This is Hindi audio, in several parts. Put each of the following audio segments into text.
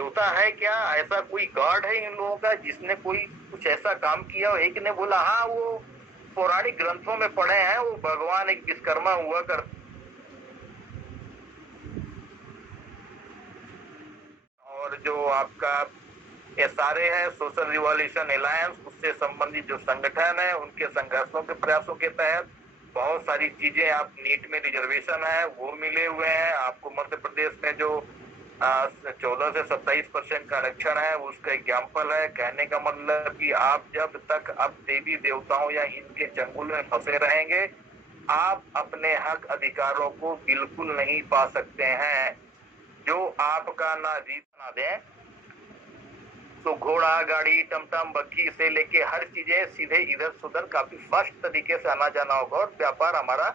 देवता है क्या? ऐसा कोई गॉड है इन लोगों का जिसने कोई कुछ ऐसा काम किया हो? एक ने बोला हाँ वो पौराणिक ग्रंथों में पढ़े हैं, वो भगवान एक विश्वकर्मा हुआ करते, और जो आपका एसआरए है, सोशल रिवॉल्यूशन अलायंस, उससे संबंधित जो संगठन है, उनके संघर्षों के प्रयासों के तहत बहुत सारी चीजें, आप नीट में रिजर्वेशन है वो मिले हुए हैं आपको। मध्य प्रदेश में जो 14 से 27% का आरक्षण है उसका एग्जाम्पल है। कहने का मतलब कि आप जब तक अब देवी देवताओं या इनके चंगुल में फंसे रहेंगे, आप अपने हक अधिकारों को बिल्कुल नहीं पा सकते हैं। जो आपका ना रीत ना दे, तो घोड़ा गाड़ी टमटम बग्घी से लेके हर चीजें सीधे इधर सुधर काफी फास्ट तरीके से आना जाना होगा और व्यापार हमारा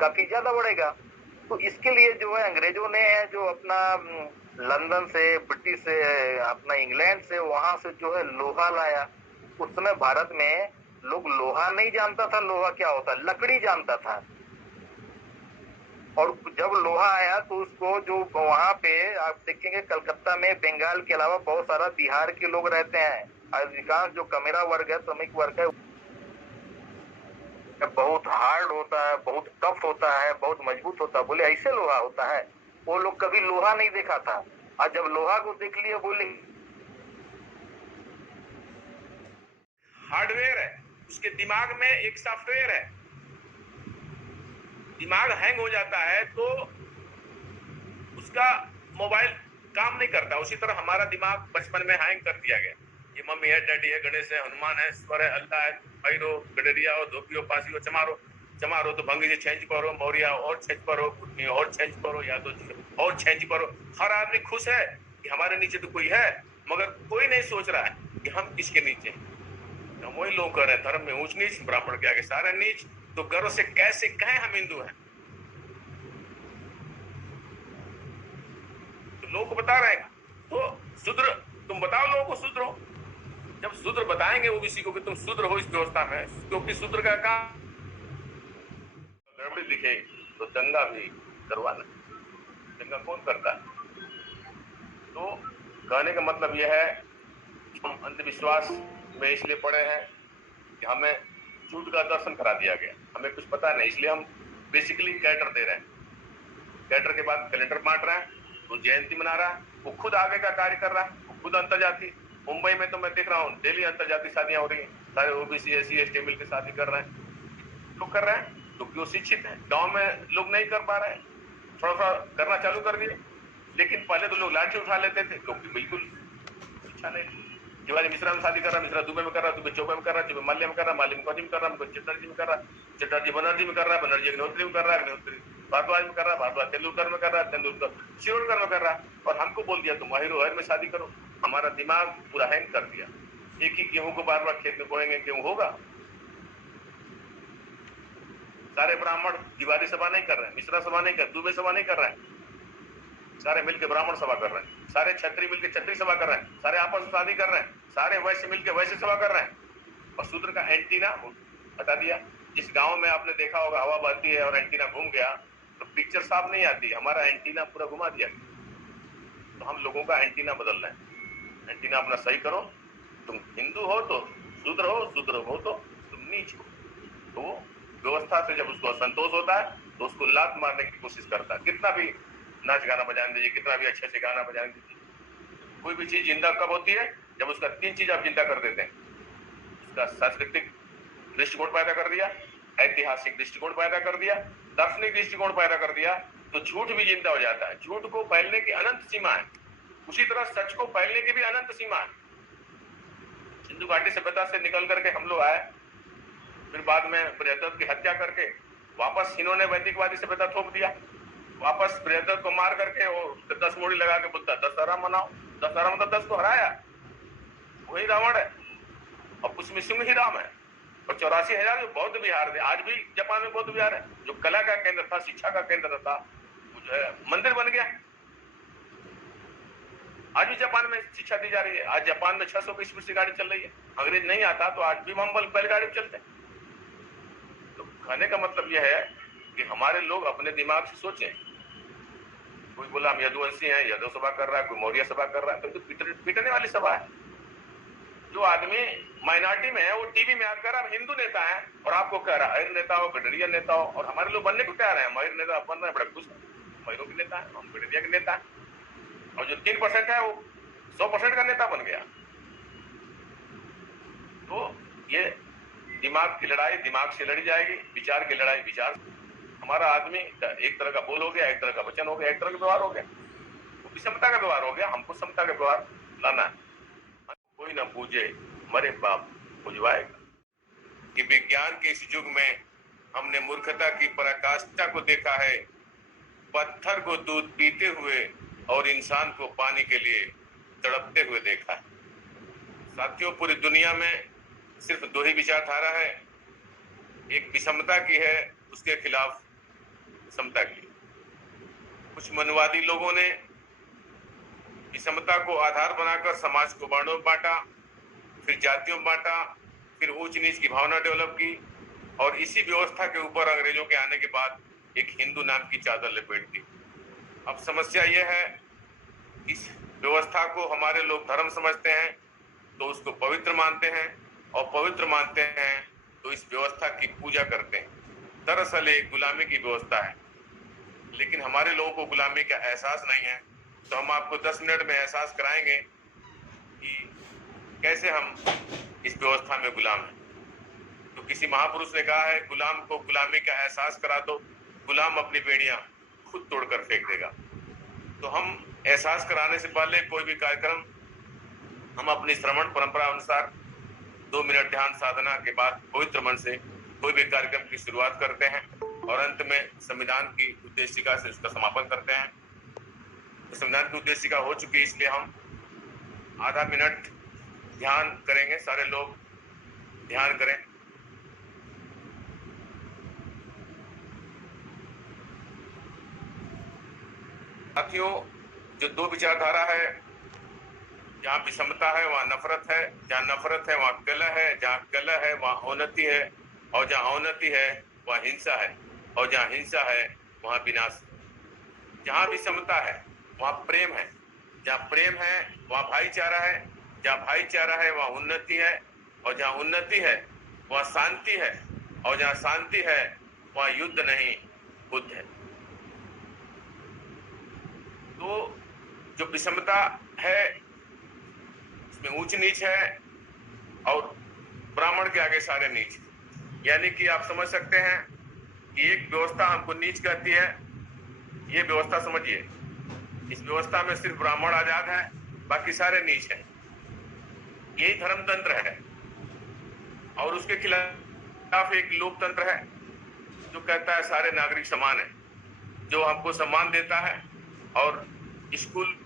काफी ज्यादा बढ़ेगा। तो इसके लिए जो है अंग्रेजों ने जो अपना लंदन से, ब्रिटिश से, अपना इंग्लैंड से, वहां से जो है लोहा लाया। उस समय भारत में लोग लोहा नहीं जानता था, लोहा क्या होता, लकड़ी जानता था। और जब लोहा आया तो उसको जो वहां पे आप देखेंगे कलकत्ता में बंगाल के अलावा बहुत सारा बिहार के लोग रहते हैं। अधिकांश जो कमेरा वर्ग है, श्रमिक वर्ग है, बहुत हार्ड होता है, बहुत टफ होता है, बहुत मजबूत होता है। बोले ऐसे लोहा होता है? वो लोग कभी लोहा नहीं देखा था, और जब लोहा को देख लिया बोले हार्डवेयर है, उसके दिमाग में एक सॉफ्टवेयर है। दिमाग हैंग हो जाता है तो उसका मोबाइल काम नहीं करता। उसी तरह हमारा दिमाग बचपन में हैंग कर दिया गया। ये मम्मी है, डैडी है, गणेश है, हनुमान है, ईश्वर है, अल्लाह है, भैरो, गडरिया हो, धोपियो, पासियो, चमारो। चमारो तो भंगी से छेंज करो, मौर्या और छेंज करो, कुटनी और छेंज करो, यादव जी और छेंज करो। हर आदमी खुश है कि हमारे नीचे तो कोई है, मगर कोई नहीं सोच रहा है कि हम किसके नीचे हैं। हम वही लोग कर रहे हैं, धर्म में ऊंच नीच, ब्राह्मण के आगे सारे नीच। तो गर्व से कैसे कहें हम हिंदू हैं? लोगों को बता रहे हैं तो शूद्र, तुम बताओ लोगों को शूद्र हो। जब शूद्र बताएंगे ओबीसी को कि तुम शूद्र हो इस व्यवस्था में, क्योंकि शूद्र का काम गड़बड़ी दिखे तो दंगा भी करवाना। दंगा कौन करता है? तो कहने का मतलब यह है कि हम अंधविश्वास में इसलिए पड़े हैं कि हमें झूठ का दर्शन करा दिया गया, हमें कुछ पता नहीं, इसलिए हम बेसिकली कैटर दे रहे हैं। कैटर के बाद कैलेंडर बांट रहा है, वो जयंती मना रहा है, वो खुद आगे का कार्य कर रहा है, वो खुद अंतर्जातीय। मुंबई में तो मैं देख रहा हूँ डेली अंतर्जातीय शादियां हो रही हैं, सारे ओबीसी एससी एसटी मिलकर शादी कर रहे हैं। लोग कर रहे हैं क्योंकि वो शिक्षित हैं। गांव में लोग नहीं कर पा रहे हैं, थोड़ा सा करना चालू कर दिए। लेकिन पहले तो लोग लाठी उठा लेते थे क्योंकि बिल्कुल शिक्षा नहीं थी। शिवाजी मिश्रा में शादी कर रहा, मिश्रा दुबई में कर रहा, दुबई चौबे में कर रहा, चौबे माल्या में कर रहा, माल्या में कौजी में कर रहा, चटर्जी में कर रहा, चटर्जी बनर्जी में कर रहा, बनर्जी अग्निहोत्री में कर रहा, अग्निहोत्री भारद्वाज में कर रहा, भारद्वाज तेंदुलकर में कर रहा, तेंदुलकर शिरोडकर में कर रहा। और हमको बोल दिया तुम अहिर ओहिर में शादी करो। हमारा दिमाग पूरा हैंग कर दिया। एक ही गेहूं को बार बार खेत में बोएंगे, गेहूं होगा? सारे ब्राह्मण दिवाली सभा नहीं कर रहे हैं, मिश्रा सभा नहीं कर, दुबे सभा नहीं कर रहे हैं, सारे मिलकर ब्राह्मण सभा कर रहे हैं, सारे क्षत्रिय मिलकर क्षत्रिय सभा कर रहे हैं, सारे आपस में शादी कर रहे हैं, सारे वैश्य मिलकर वैश्य सभा कर रहे हैं। और शूद्र का एंटीना बता दिया। जिस गांव में आपने देखा होगा हवा बहती है और एंटीना घूम गया तो पिक्चर साफ नहीं आती, हमारा एंटीना पूरा घुमा दिया। तो हम लोगों का एंटीना बदल रहे हैं। एंटीना अपना सही करो। तुम हिंदू हो तो शूद्र हो, शूद्र हो तो तुम नीच हो। तो व्यवस्था से जब उसको असंतोष होता है तो उसको लात मारने की कोशिश करता है। कितना भी नाच गाना बजाने दीजिए, कितना भी अच्छे से गाना बजाने दीजिए, कोई भी चीज जिंदा कब होती है? जब उसका 3 चीज आप जिंदा कर देते हैं। उसका सांस्कृतिक दृष्टिकोण पैदा कर दिया, ऐतिहासिक दृष्टिकोण पैदा कर दिया, दार्शनिक दृष्टिकोण पैदा कर दिया, तो झूठ भी जिंदा हो जाता है। झूठ को फैलने की अनंत सीमा है, उसी तरह सच को फैलने की भी अनंत सीमा है। सिंधु घाटी सभ्यता से निकल करके हम लोग आए, फिर बाद में बृहद्रथ की हत्या करके वापस इन्होंने वैदिकवादी सभ्यता थोप दिया। वापस बृहद्रथ को मार करके और 10 मोड़ी लगा के बोलता दशहरा मनाओ। दशहरा मतलब 10 को हराया, वही रावण है और उसमें सिंह ही राम है। और 84,000 जो बौद्ध विहार थे, आज भी जापान में बौद्ध विहार है, जो कला का केंद्र था, शिक्षा का केंद्र था, वो जो है मंदिर बन गया। आज भी जापान में शिक्षा दी जा रही है। आज जापान में 600 की स्पीड से गाड़ी चल रही है। अंग्रेज नहीं आता तो आज भी हम बैलगाड़ी में चलते। तो कहने का मतलब यह है कि हमारे लोग अपने दिमाग से सोचें, कोई बोला हम यदुवंशी हैं, यादव सभा कर रहा है, कोई मौर्य सभा कर रहा है, तो पीटने वाली सभा है। जो आदमी माइनॉरिटी में है वो टीवी में आकर आप हिंदू नेता है और आपको कह रहा है नेता हो, गडरिया नेता हो, और हमारे लोग बनने को तैयार है, महिर नेता बन रहे हैं, बड़ा खुश महिरों के नेता है, हम गडरिया के नेता है, और जो 3% है वो 100% का नेता बन गया। तो ये दिमाग की लड़ाई दिमाग से लड़ी जाएगी, विचार की लड़ाई विचार। हमारा आदमी एक तरह का बोल हो गया, एक तरह का वचन हो गया, एक तरह का व्यवहार हो गया, विषमता का व्यवहार हो गया। हमको समता का व्यवहार लाना है। कोई ना पूजे मरे बाप बुझवाएगा। कि विज्ञान के इस युग में हमने मूर्खता की पराकाष्ठा को देखा है, पत्थर को दूध पीते हुए और इंसान को पानी के लिए तड़पते हुए देखा है। साथियों, पूरी दुनिया में सिर्फ 2 ही विचारधारा है, एक विषमता की है, उसके खिलाफ समता की। कुछ मनवादी लोगों ने विषमता को आधार बनाकर समाज को वर्णों में बांटा, फिर जातियों में बांटा, फिर ऊंच नीच की भावना डेवलप की, और इसी व्यवस्था के ऊपर अंग्रेजों के आने के बाद एक हिंदू नाम की चादर लपेट दी। अब समस्या यह है, इस व्यवस्था को हमारे लोग धर्म समझते हैं तो उसको पवित्र मानते हैं, और पवित्र मानते हैं तो इस व्यवस्था की पूजा करते हैं। दरअसल एक गुलामी की व्यवस्था है, लेकिन हमारे लोगों को गुलामी का एहसास नहीं है। तो हम आपको 10 मिनट में एहसास कराएंगे कि कैसे हम इस व्यवस्था में गुलाम हैं। तो किसी महापुरुष ने कहा है, गुलाम को गुलामी का एहसास करा दो, गुलाम अपनी बेड़ियां खुद तोड़कर फेंक देगा। तो हम एहसास कराने से पहले कोई भी कार्यक्रम हम अपनी श्रवण परंपरा अनुसार 2 मिनट ध्यान साधना के बाद पवित्र मन से कोई भी कार्यक्रम की शुरुआत करते हैं, और अंत में संविधान की उद्देशिका से उसका समापन करते हैं। तो संविधान की उद्देशिका हो चुकी है, इसलिए हम आधा मिनट ध्यान करेंगे। सारे लोग ध्यान करें। साथियों, जो 2 विचारधारा है, जहाँ विषमता है वहाँ नफरत है, जहाँ नफरत है वहाँ कलह है, जहाँ कलह है वहाँ औन्नति है, और जहाँ औन्नति है वहाँ हिंसा है, और जहाँ हिंसा है वहाँ विनाश। जहाँ विषमता है वहाँ प्रेम है, जहाँ प्रेम है वहाँ भाईचारा है, जहाँ भाईचारा है वहाँ उन्नति है, और जहाँ उन्नति है वहाँ शांति है, और जहाँ शांति है वहाँ युद्ध नहीं बुद्ध है। तो जो विषमता है इसमें ऊंच नीच है, और ब्राह्मण के आगे सारे नीच। यानी कि आप समझ सकते हैं कि एक व्यवस्था हमको नीच कहती है, ये व्यवस्था समझिए। इस व्यवस्था में सिर्फ ब्राह्मण आजाद है, बाकी सारे नीच हैं। यही धर्मतंत्र है। और उसके खिलाफ एक लोकतंत्र है जो कहता है सारे नागरिक समान है, जो हमको सम्मान देता है और स्कूल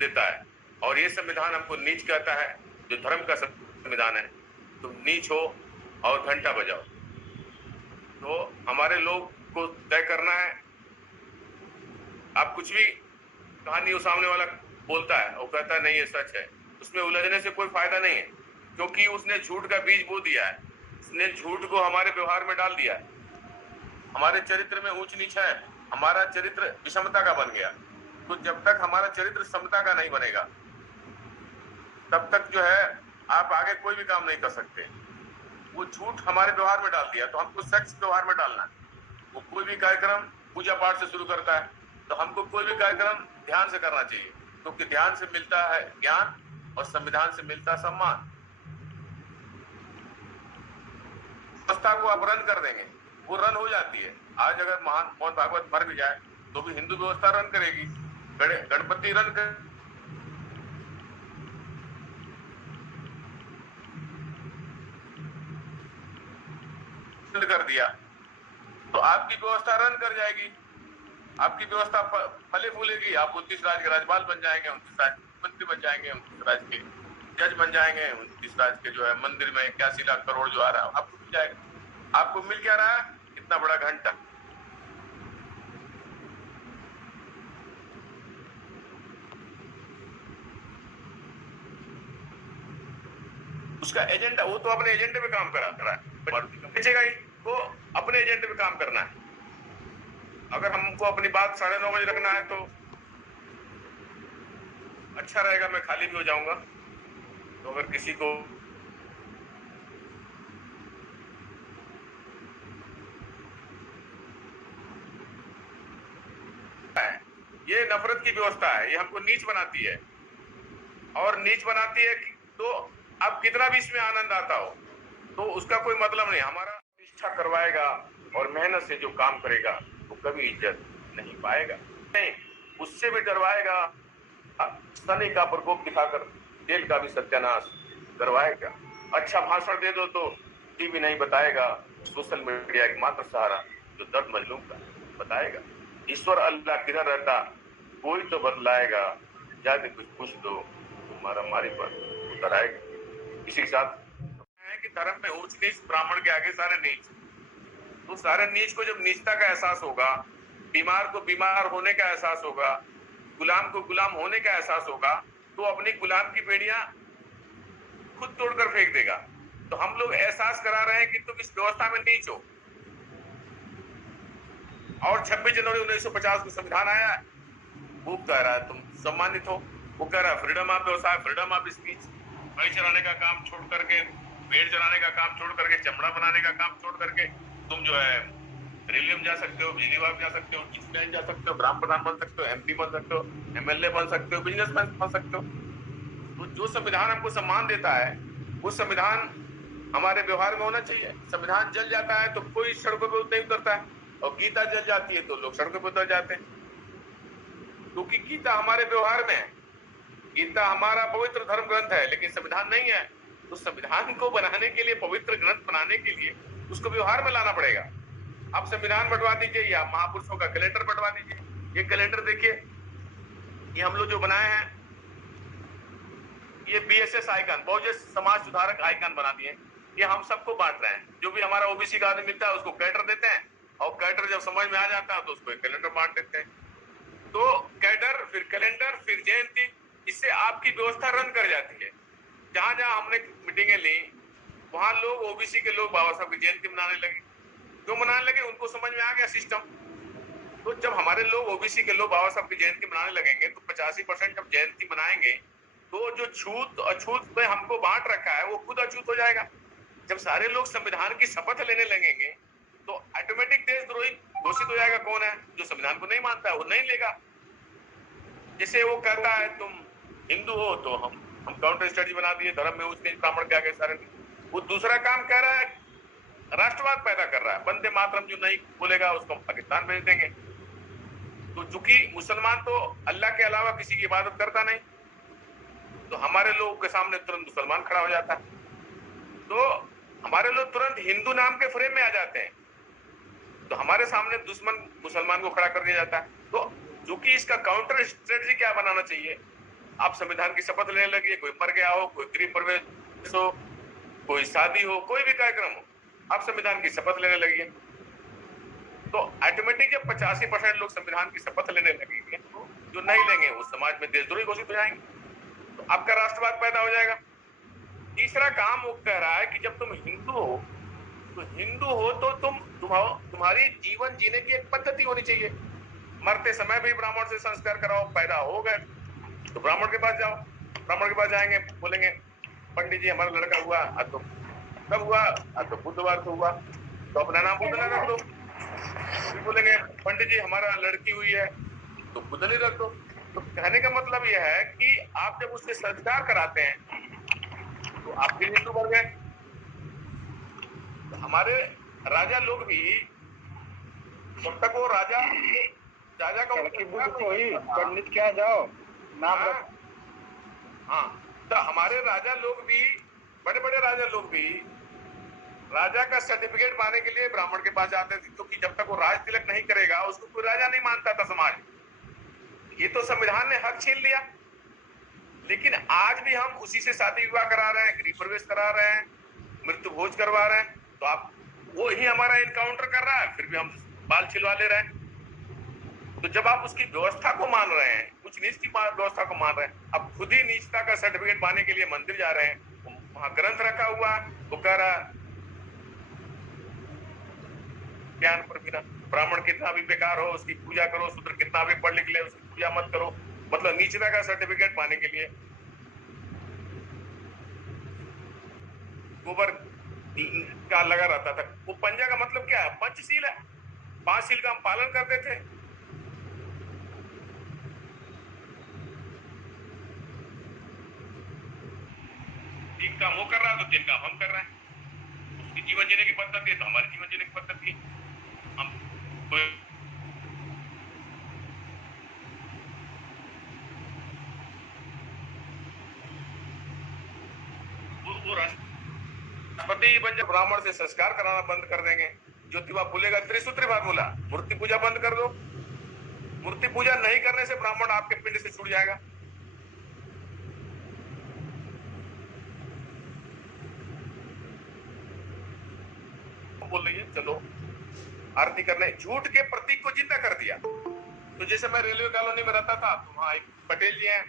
देता है। और ये संविधान हमको नीच कहता है, जो धर्म का संविधान है। तुम नीच हो और घंटा बजाओ। तो हमारे लोग को तय करना है। आप कुछ भी कहानी वो सामने वाला बोलता है, वो कहता है नहीं ये सच है, उसमें उलझने से कोई फायदा नहीं है, क्योंकि उसने झूठ का बीज बो दिया है। उसने झूठ को हमारे व्यवहार में डाल दिया है। हमारे चरित्र में ऊंच नीच है, हमारा चरित्र विषमता का बन गया। तो जब तक हमारा चरित्र समता का नहीं बनेगा, तब तक जो है आप आगे कोई भी काम नहीं कर सकते। वो झूठ हमारे व्यवहार में डाल दिया, तो हमको सच व्यवहार में डालना है। वो कोई भी कार्यक्रम पूजा पाठ से शुरू करता है, तो हमको कोई भी कार्यक्रम ध्यान से करना चाहिए, क्योंकि ध्यान से मिलता है ज्ञान और संविधान से मिलता है सम्मान। व्यवस्था को आप रन कर देंगे, वो रन हो जाती है। आज अगर मोहन भागवत मर भी जाए तो भी हिंदू व्यवस्था रन करेगी। गणपति रन कर दिया तो आपकी व्यवस्था रन कर जाएगी, आपकी व्यवस्था फले फूलेगी। आप 29 राज्य के राज्यपाल बन जाएंगे, 29 राज्य मंत्री बन जाएंगे, 29 राज्य के जज बन जाएंगे, 29 राज्य के जो है मंदिर में 81 लाख करोड़ जो आ रहा है आपको मिल जाएगा। आपको मिल क्या रहा है? इतना बड़ा घंटा। उसका एजेंडा, वो तो अपने एजेंडे पे काम करा रहा है, बेचेगा ही, वो अपने एजेंडे पे काम करना है। अगर हमको अपनी बात 9:30 बजे रखना है तो अच्छा रहेगा, मैं खाली भी हो जाऊंगा, तो अगर किसी को ये नफरत की व्यवस्था है, ये हमको नीच बनाती है, और नीच बनाती है तो अब कितना भी इसमें आनंद आता हो तो उसका कोई मतलब नहीं। हमारा निष्ठा करवाएगा और मेहनत से जो काम करेगा वो कभी इज्जत नहीं पाएगा, नहीं उससे भी डरवाएगा, शनि का प्रकोप दिखाकर जेल का भी सत्यानाश करवाएगा। अच्छा भाषण दे दो तो टीवी नहीं बताएगा, सोशल मीडिया एक मात्र सहारा जो दर्द मजलूम का बताएगा। ईश्वर अल्लाह किधर रहता कोई तो बतलाएगा, जाके कुछ पूछ दो तुम्हारा मारी पर उतर आएगा। इसी के साथ है कि धर्म में ऊंच नीच, ब्राह्मण के आगे सारे नीच। तो सारे नीच को जब नीचता का एहसास होगा, बीमार को बीमार होने का एहसास होगा, गुलाम को गुलाम होने का एहसास होगा, तो अपनी गुलाम की बेड़ियां खुद तोड़कर फेंक देगा। तो हम लोग एहसास करा रहे हैं कि तुम इस व्यवस्था में नीच हो। और 26 जनवरी 1950 को संविधान आया, वो कह रहा है तुम सम्मानित हो, वो कह रहा है फ्रीडम ऑफ व्यवसाय, फ्रीडम ऑफ स्पीच, भाई चलाने का काम छोड़ करके, भेड़ चलाने का काम छोड़ करके, चमड़ा बनाने का काम छोड़ करके तुम जो है रेलवे में जा सकते हो, बिजली विभाग जा सकते हो, टीचर जा सकते हो, ग्राम प्रधान बन सकते हो, एमपी बन सकते हो, एमएलए बन सकते हो, बिजनेसमैन बन सकते हो। तो जो संविधान हमको सम्मान देता है वो संविधान हमारे व्यवहार में होना चाहिए। संविधान जल जाता है तो कोई सड़कों पर नहीं उतरता है, और गीता जल जाती है तो लोग सड़कों पर उतर जाते हैं, क्योंकि गीता हमारे व्यवहार में है। गीता हमारा पवित्र धर्म ग्रंथ है, लेकिन संविधान नहीं है। तो संविधान को बनाने के लिए, पवित्र ग्रंथ बनाने के लिए उसको व्यवहार में लाना पड़ेगा। आप संविधान बंटवा दीजिए या महापुरुषों का कैलेंडर बंटवा दीजिए। ये कैलेंडर देखिए, ये हम लोग जो बनाए हैं, ये बीएसएस आइकन, बहुजन समाज सुधारक आइकन बना दिए, ये हम सबको बांट रहे हैं। जो भी हमारा ओबीसी का आदमी मिलता है उसको कैडर देते हैं, और कैडर जब समझ में आ जाता है तो उसको एक कैलेंडर बांट देते हैं। तो कैडर, फिर कैलेंडर, फिर जयंती, इससे आपकी व्यवस्था रन कर जाती है। जहां जहां हमने मीटिंगें ली वहां लोग, ओबीसी के लोग बाबा साहब की जयंती मनाने लगे। क्यों मनाने लगे? उनको समझ में आ गया सिस्टम। तो जब हमारे लोग, ओबीसी के लोग बाबा साहब की जयंती मनाने लगेंगे तो 85% जब जयंती मनाएंगे तो जो छूत अछूत में हमको बांट रखा है वो खुद अछूत हो जाएगा। जब सारे लोग संविधान की शपथ लेने लगेंगे तो ऑटोमेटिक देशद्रोही घोषित हो जाएगा। कौन है? जो संविधान को नहीं मानता है वो नहीं लेगा। जैसे वो कहता है तुम हिंदू हो तो हम काउंटर स्टडी बना दिए, धर्म में उसने ब्राह्मण के आगे सारे। वो दूसरा काम कर रहा है, राष्ट्रवाद पैदा कर रहा है। वंदे मातरम जो नहीं बोलेगा उसको हम पाकिस्तान भेज देंगे। तो चूंकि मुसलमान तो अल्लाह के अलावा किसी की इबादत करता नहीं, तो हमारे लोगों के सामने तुरंत मुसलमान खड़ा हो जाता है। तो हमारे लोग तुरंत हिंदू नाम के फ्रेम में आ जाते हैं, तो हमारे सामने दुश्मन मुसलमान को खड़ा कर दिया जाता है। तो चूंकि इसका काउंटर स्ट्रेटजी क्या बनाना चाहिए, आप संविधान की शपथ लेने लगे, कोई मर गया हो, कोई गृह प्रवेश हो, कोई शादी हो, कोई भी कार्यक्रम हो, आप संविधान की शपथ लेने लगिए। तो ऑटोमेटिक जब 85% लोग संविधान की शपथ लेने लगेंगे तो जो नहीं लेंगे वो समाज में देशद्रोही घोषित हो जाएंगे, तो आपका राष्ट्रवाद पैदा हो जाएगा। तीसरा काम वो कह रहा है कि जब तुम हिंदू हो तो हिंदू हो तो तुम्हारी जीवन जीने की एक पद्धति होनी चाहिए। मरते समय भी ब्राह्मण से संस्कार कराओ, पैदा हो गए तो ब्राह्मण के पास जाओ, ब्राह्मण के पास जाएंगे, बोलेंगे पंडित जी हमारा लड़का हुआ, आज तो कब हुआ? आज तो बुधवार को हुआ, तो अपना नाम बुधना रख दो। तो बोलेंगे पंडित जी हमारा लड़की हुई है, तो बुधनी रख दो। तो कहने का मतलब यह है कि आप जब उससे संस्कार कराते हैं तो आप भी हिंदू बन गए। तो हमारे राजा लोग भी जब तक वो राजा का पंडित क्या जाओ नाम। हाँ, तो हमारे राजा लोग भी, बड़े बड़े राजा लोग भी राजा का सर्टिफिकेट पाने के लिए ब्राह्मण के पास जाते थे, क्योंकि जब तक वो राज तिलक नहीं करेगा उसको कोई राजा नहीं मानता था समाज। ये तो संविधान ने हक छीन लिया, लेकिन आज भी हम उसी से शादी विवाह करा रहे हैं, गृह प्रवेश करा रहे हैं, मृत्यु भोज करवा रहे हैं। तो आप वो ही हमारा इनकाउंटर कर रहा है, फिर भी हम बाल छिलवा ले रहे हैं। तो जब आप उसकी व्यवस्था को मान रहे हैं, कुछ नीच की व्यवस्था को मान रहे हैं, अब खुद ही नीचता का सर्टिफिकेट पाने के लिए मंदिर जा रहे हैं, वहां ग्रंथ रखा हुआ है, वो कह रहा ज्ञान पर बिना ब्राह्मण कितना भी बेकार हो उसकी पूजा करो, शूद्र कितना भी पढ़ लिख ले उसकी पूजा मत करो। मतलब नीचता का सर्टिफिकेट पाने के लिए गोबर का लगा रहता था। वो पंजा का मतलब क्या है? पंचशील है। 5 शील का हम पालन करते थे। तीन काम वो कर रहा है तो 3 काम हम कर रहे हैं। उसकी जीवन जीने की पद्धति है तो हमारी जीवन जीने की पद्धति है। हम वो राष्ट्रपति बन जाए, ब्राह्मण से संस्कार कराना बंद कर देंगे। ज्योतिबा फूले का त्रिसूत्री फार्मूला, मूर्ति पूजा बंद कर दो। मूर्ति पूजा नहीं करने से ब्राह्मण आपके पिंड से छूट जाएगा। बोल रही है चलो आरती करने, झूठ के प्रतीक को जिंदा कर दिया। तो जैसे मैं रेलवे कॉलोनी में रहता था तो वहां एक पटेल जी हैं,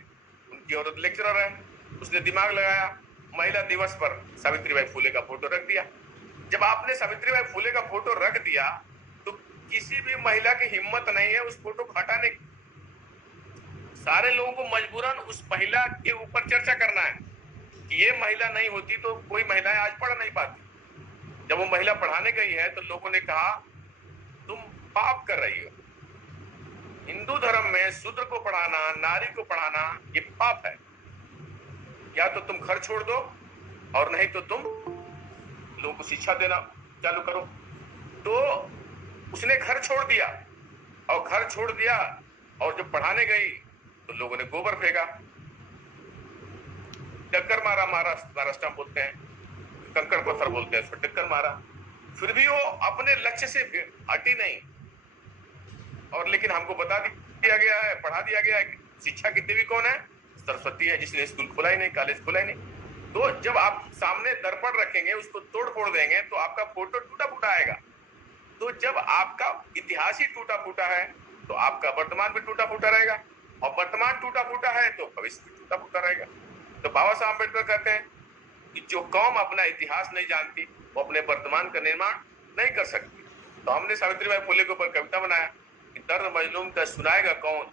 उनकी औरत लेक्चरर है, उसने दिमाग लगाया, महिला दिवस पर सावित्रीबाई फुले का फोटो रख दिया। जब आपने सावित्रीबाई फुले का फोटो रख दिया तो किसी भी महिला की हिम्मत नहीं है उस फोटो को हटाने की। सारे लोगों को मजबूरन उस महिला के ऊपर चर्चा करना है कि ये महिला नहीं होती तो कोई महिलाएं आज पढ़ नहीं पाती। जब वो महिला पढ़ाने गई है तो लोगों ने कहा तुम पाप कर रही हो। हिंदू धर्म में शूद्र को पढ़ाना, नारी को पढ़ाना ये पाप है। या तो तुम घर छोड़ दो और नहीं तो तुम लोगों को शिक्षा देना चालू करो। तो उसने घर छोड़ दिया और घर छोड़ दिया और जब पढ़ाने गई तो लोगों ने गोबर फेंका, टक्कर मारा, महाराष्ट्र में बोलते हैं कंकड़ पत्थर बोलते हैं, उसको टक्कर मारा। फिर भी वो अपने लक्ष्य से हटी नहीं। और लेकिन हमको बता दिया गया है, पढ़ा दिया गया है कि शिक्षा की देवी कौन है? सरस्वती है, जिसने स्कूल खोला ही नहीं, कॉलेज खोला ही नहीं। तो जब आप सामने दर्पण रखेंगे, उसको तोड़ फोड़ देंगे तो आपका फोटो टूटा फूटा आएगा। तो जब आपका इतिहास ही टूटा फूटा है तो आपका वर्तमान भी टूटा फूटा रहेगा, और वर्तमान टूटा फूटा है तो भविष्य भी टूटा फूटा रहेगा। तो बाबा साहब अम्बेडकर कहते हैं कि जो कौम अपना इतिहास नहीं जानती वो अपने वर्तमान का निर्माण नहीं कर सकती। तो हमने सावित्रीबाई फुले के ऊपर कविता बनाया कि दर्द मजलूम का सुनाएगा कौन,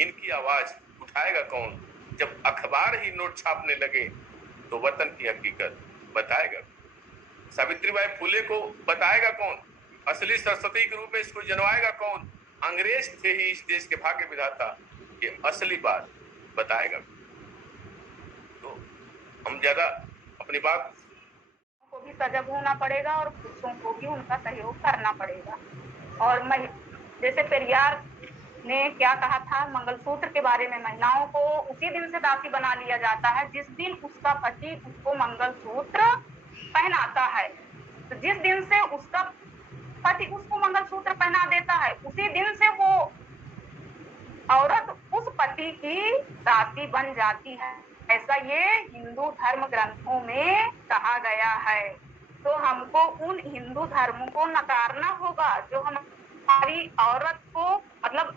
इनकी आवाज उठाएगा कौन, जब अखबार ही नोट छापने लगे तो वतन की हकीकत बताएगा। सावित्रीबाई फुले को बताएगा कौन, असली सरस्वती के रूप में इसको जनवाएगा कौन, अंग्रेज थे ही इस देश के भाग्य विधाता, ये असली बात बताएगा। तो हम ज्यादा अपनी बात को भी सजग होना पड़ेगा और पुरुषों को भी उनका सहयोग करना पड़ेगा। और जैसे पेरियार ने क्या कहा था मंगलसूत्र के बारे में, महिलाओं को उसी दिन से दासी बना लिया जाता है जिस दिन उसका पति उसको मंगलसूत्र पहनाता है। तो जिस दिन से उसका पति उसको मंगलसूत्र पहना देता है उसी दिन से वो औरत उस पति की दासी बन जाती है। ऐसा ये हिंदू धर्म ग्रंथों में कहा गया है। तो हमको उन हिंदू धर्म को नकारना होगा जो हमारी औरत को मतलब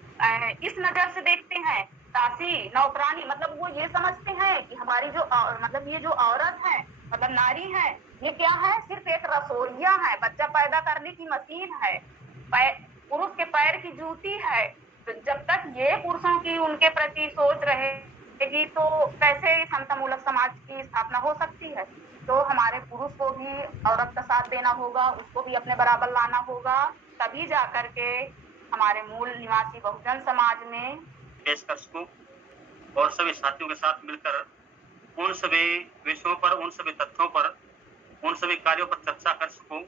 इस नजर से देखते हैं, दासी नौकरानी, मतलब वो ये समझते हैं कि हमारी जो मतलब ये जो औरत है मतलब नारी है, ये क्या है, सिर्फ एक रसोइया है, बच्चा पैदा करने की मशीन है, पुरुष के पैर की जूती है। तो जब तक ये पुरुषों की उनके प्रति सोच रहेगी तो कैसे समतामूलक समाज की स्थापना हो सकती है। तो हमारे पुरुष को भी औरत का साथ देना होगा, उसको भी अपने बराबर लाना होगा, तभी जाकर के हमारे मूल निवासी बहुजन समाज में पेशकश को और सभी साथियों के साथ मिलकर उन सभी विषयों पर, उन सभी तथ्यों पर, उन सभी कार्यों पर चर्चा कर सकूं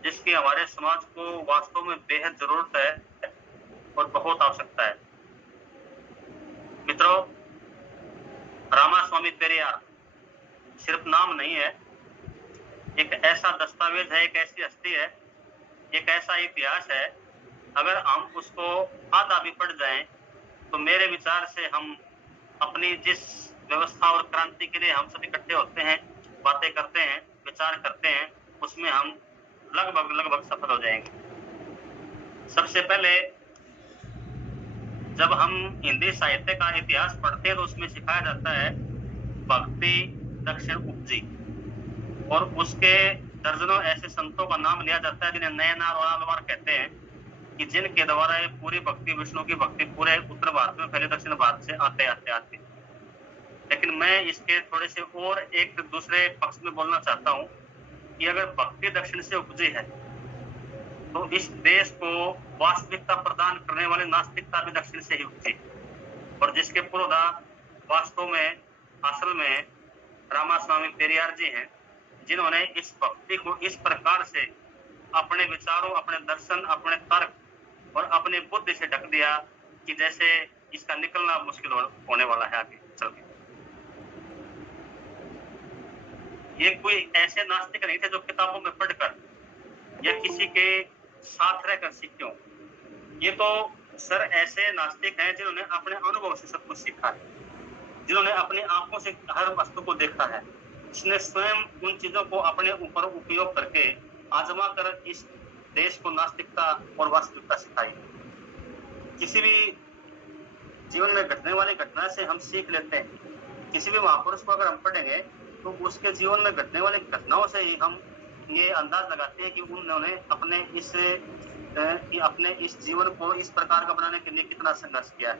जिसकी हमारे समाज को वास्तव में बेहद जरूरत है और बहुत आवश्यकता है। मित्रों, रामास्वामी पेरियार सिर्फ नाम नहीं है, एक ऐसा दस्तावेज है, एक ऐसी हस्ती है, एक ऐसा इतिहास है। अगर हम उसको आधा भी पढ़ जाएं तो मेरे विचार से हम अपनी जिस व्यवस्था और क्रांति के लिए हम सब इकट्ठे होते हैं, बातें करते हैं, विचार करते हैं, उसमें हम लगभग सफल हो जाएंगे। सबसे पहले जब हम हिंदी साहित्य का इतिहास पढ़ते हैं तो उसमें सिखाया जाता है भक्ति दक्षिण उपजी, और उसके दर्जनों ऐसे संतों का नाम लिया जाता है जिन्हें नयनार और आलवार कहते हैं। कि जिनके द्वारा ये पूरी भक्ति, विष्णु की भक्ति पूरे उत्तर भारत में फैले, दक्षिण भारत से आते। लेकिन मैं इसके थोड़े से और एक दूसरे पक्ष में बोलना चाहता हूँ कि अगर भक्ति दक्षिण से उपजी है तो इस देश को वास्तविकता प्रदान करने वाली नास्तिकता भी दक्षिण से ही उपजी, और जिसके पुरोधा वास्तव में असल में रामास्वामी पेरियार जी हैं, जिन्होंने इस भक्ति को इस प्रकार से अपने विचारों, अपने दर्शन, अपने तर्क और अपने बुद्धि से ढक दिया कि जैसे इसका निकलना मुश्किल होने वाला है आगे चल के। ये कोई ऐसे नास्तिक नहीं थे जो किताबों में पढ़कर या किसी के साथ रहकर सीखे हों। ये तो सर ऐसे नास्तिक हैं जिन्होंने अपने अनुभव से सब कुछ सीखा है, जिन्होंने अपनी आंखों से हर वस्तु को देखा है, जिसने स्वयं उन चीजों को अपने ऊपर उपयोग करके आजमा कर इस देश को नास्तिकता और वास्तविकता सिखाई। किसी भी जीवन में घटने वाली घटना से हम सीख लेते हैं। किसी भी महापुरुष को अगर हम पढ़ेंगे तो उसके जीवन में घटने वाली घटनाओं से ही हम ये अंदाज लगाते हैं कि उन्होंने अपने इस जीवन को इस प्रकार का बनाने के लिए कितना संघर्ष किया है।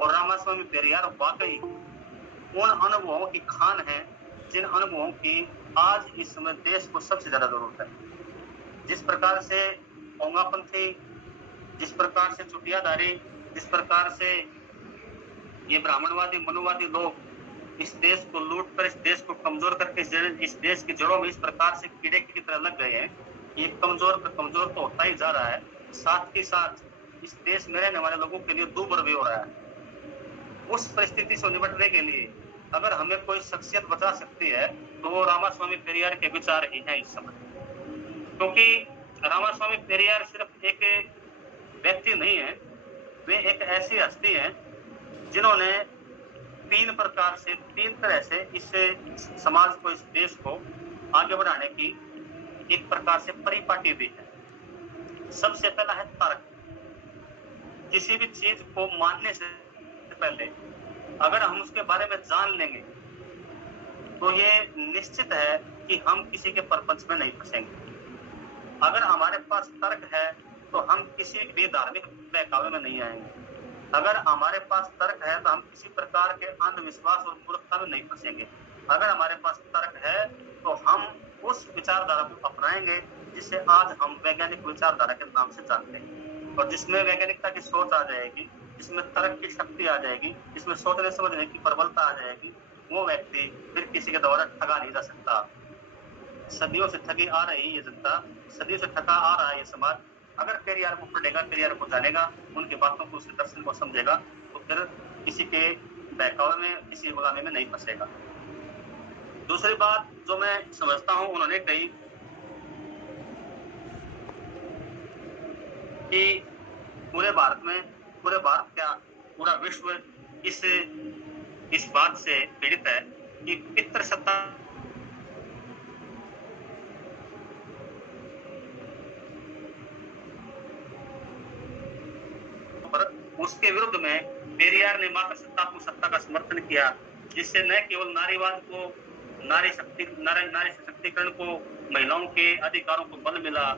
और रामास्वामी पेरियार वाकई उन अनुभवों की खान है जिन अनुभवों की आज इस समय देश को सबसे ज्यादा जरूरत है। जिस प्रकार से ओंगापंथी, जिस प्रकार से चुटियादारी, जिस प्रकार से ये ब्राह्मणवादी, मनुवादी लोग इस देश को लूट कर, इस देश को कमजोर करके इस देश की जड़ों में इस प्रकार से कीड़े की तरह लग गए हैं, ये कमजोर पर कमजोर तो होता ही जा रहा है, साथ ही साथ इस देश में रहने वाले लोगों के लिए दूभर भी हो रहा है। उस परिस्थिति से निपटने के लिए अगर हमें कोई शख्सियत बचा सकती है तो वो रामास्वामी पेरियार के विचार ही हैं इस समय। क्योंकि रामास्वामी पेरियार सिर्फ एक व्यक्ति नहीं है, वे एक ऐसी हस्ती है जिन्होंने तीन तरह से इस समाज को, इस देश को आगे बढ़ाने की एक प्रकार से परिपाटी दी है। सबसे पहला है तर्क। किसी भी चीज को मानने से पहले अगर हम उसके बारे में जान लेंगे तो ये निश्चित है कि हम किसी के प्रपंच में नहीं फंसेंगे। अगर हमारे पास तर्क है तो हम किसी भी धार्मिक बहकावे में नहीं आएंगे। अगर हमारे पास तर्क है तो हम किसी प्रकार के अंधविश्वास और मूर्खता में नहीं फंसेंगे। अगर हमारे पास तर्क है तो हम उस विचारधारा को अपनाएंगे जिसे आज हम वैज्ञानिक विचारधारा के नाम से जानते हैं, और जिसमें वैज्ञानिकता की सोच आ जाएगी, जिसमें तर्क की शक्ति आ जाएगी, जिसमें सोचने समझने की प्रबलता आ जाएगी, वो व्यक्ति फिर किसी के द्वारा ठगा नहीं जा सकता। सदियों से ठगी आ रही ये जनता, सदियों से ठगा आ रहा है ये समाज। अगर पेरियार को पढ़ेगा, पेरियार को जानेगा, उनकी बातों को, उसके दर्शन को समझेगा तो फिर किसी के बहकावे में, किसी गुलामी में नहीं फंसेगा। दूसरी बात जो मैं समझता हूं उन्होंने कही कि पूरे भारत क्या पूरा विश्व इस बात से पीड़ित है कि पितृसत्ता पर उसके विरुद्ध में पेरियार ने मातृसत्ता को, सत्ता का समर्थन किया, जिससे न केवल नारीवाद को, नारी सशक्तिकरण को, महिलाओं के अधिकारों को बल मिला,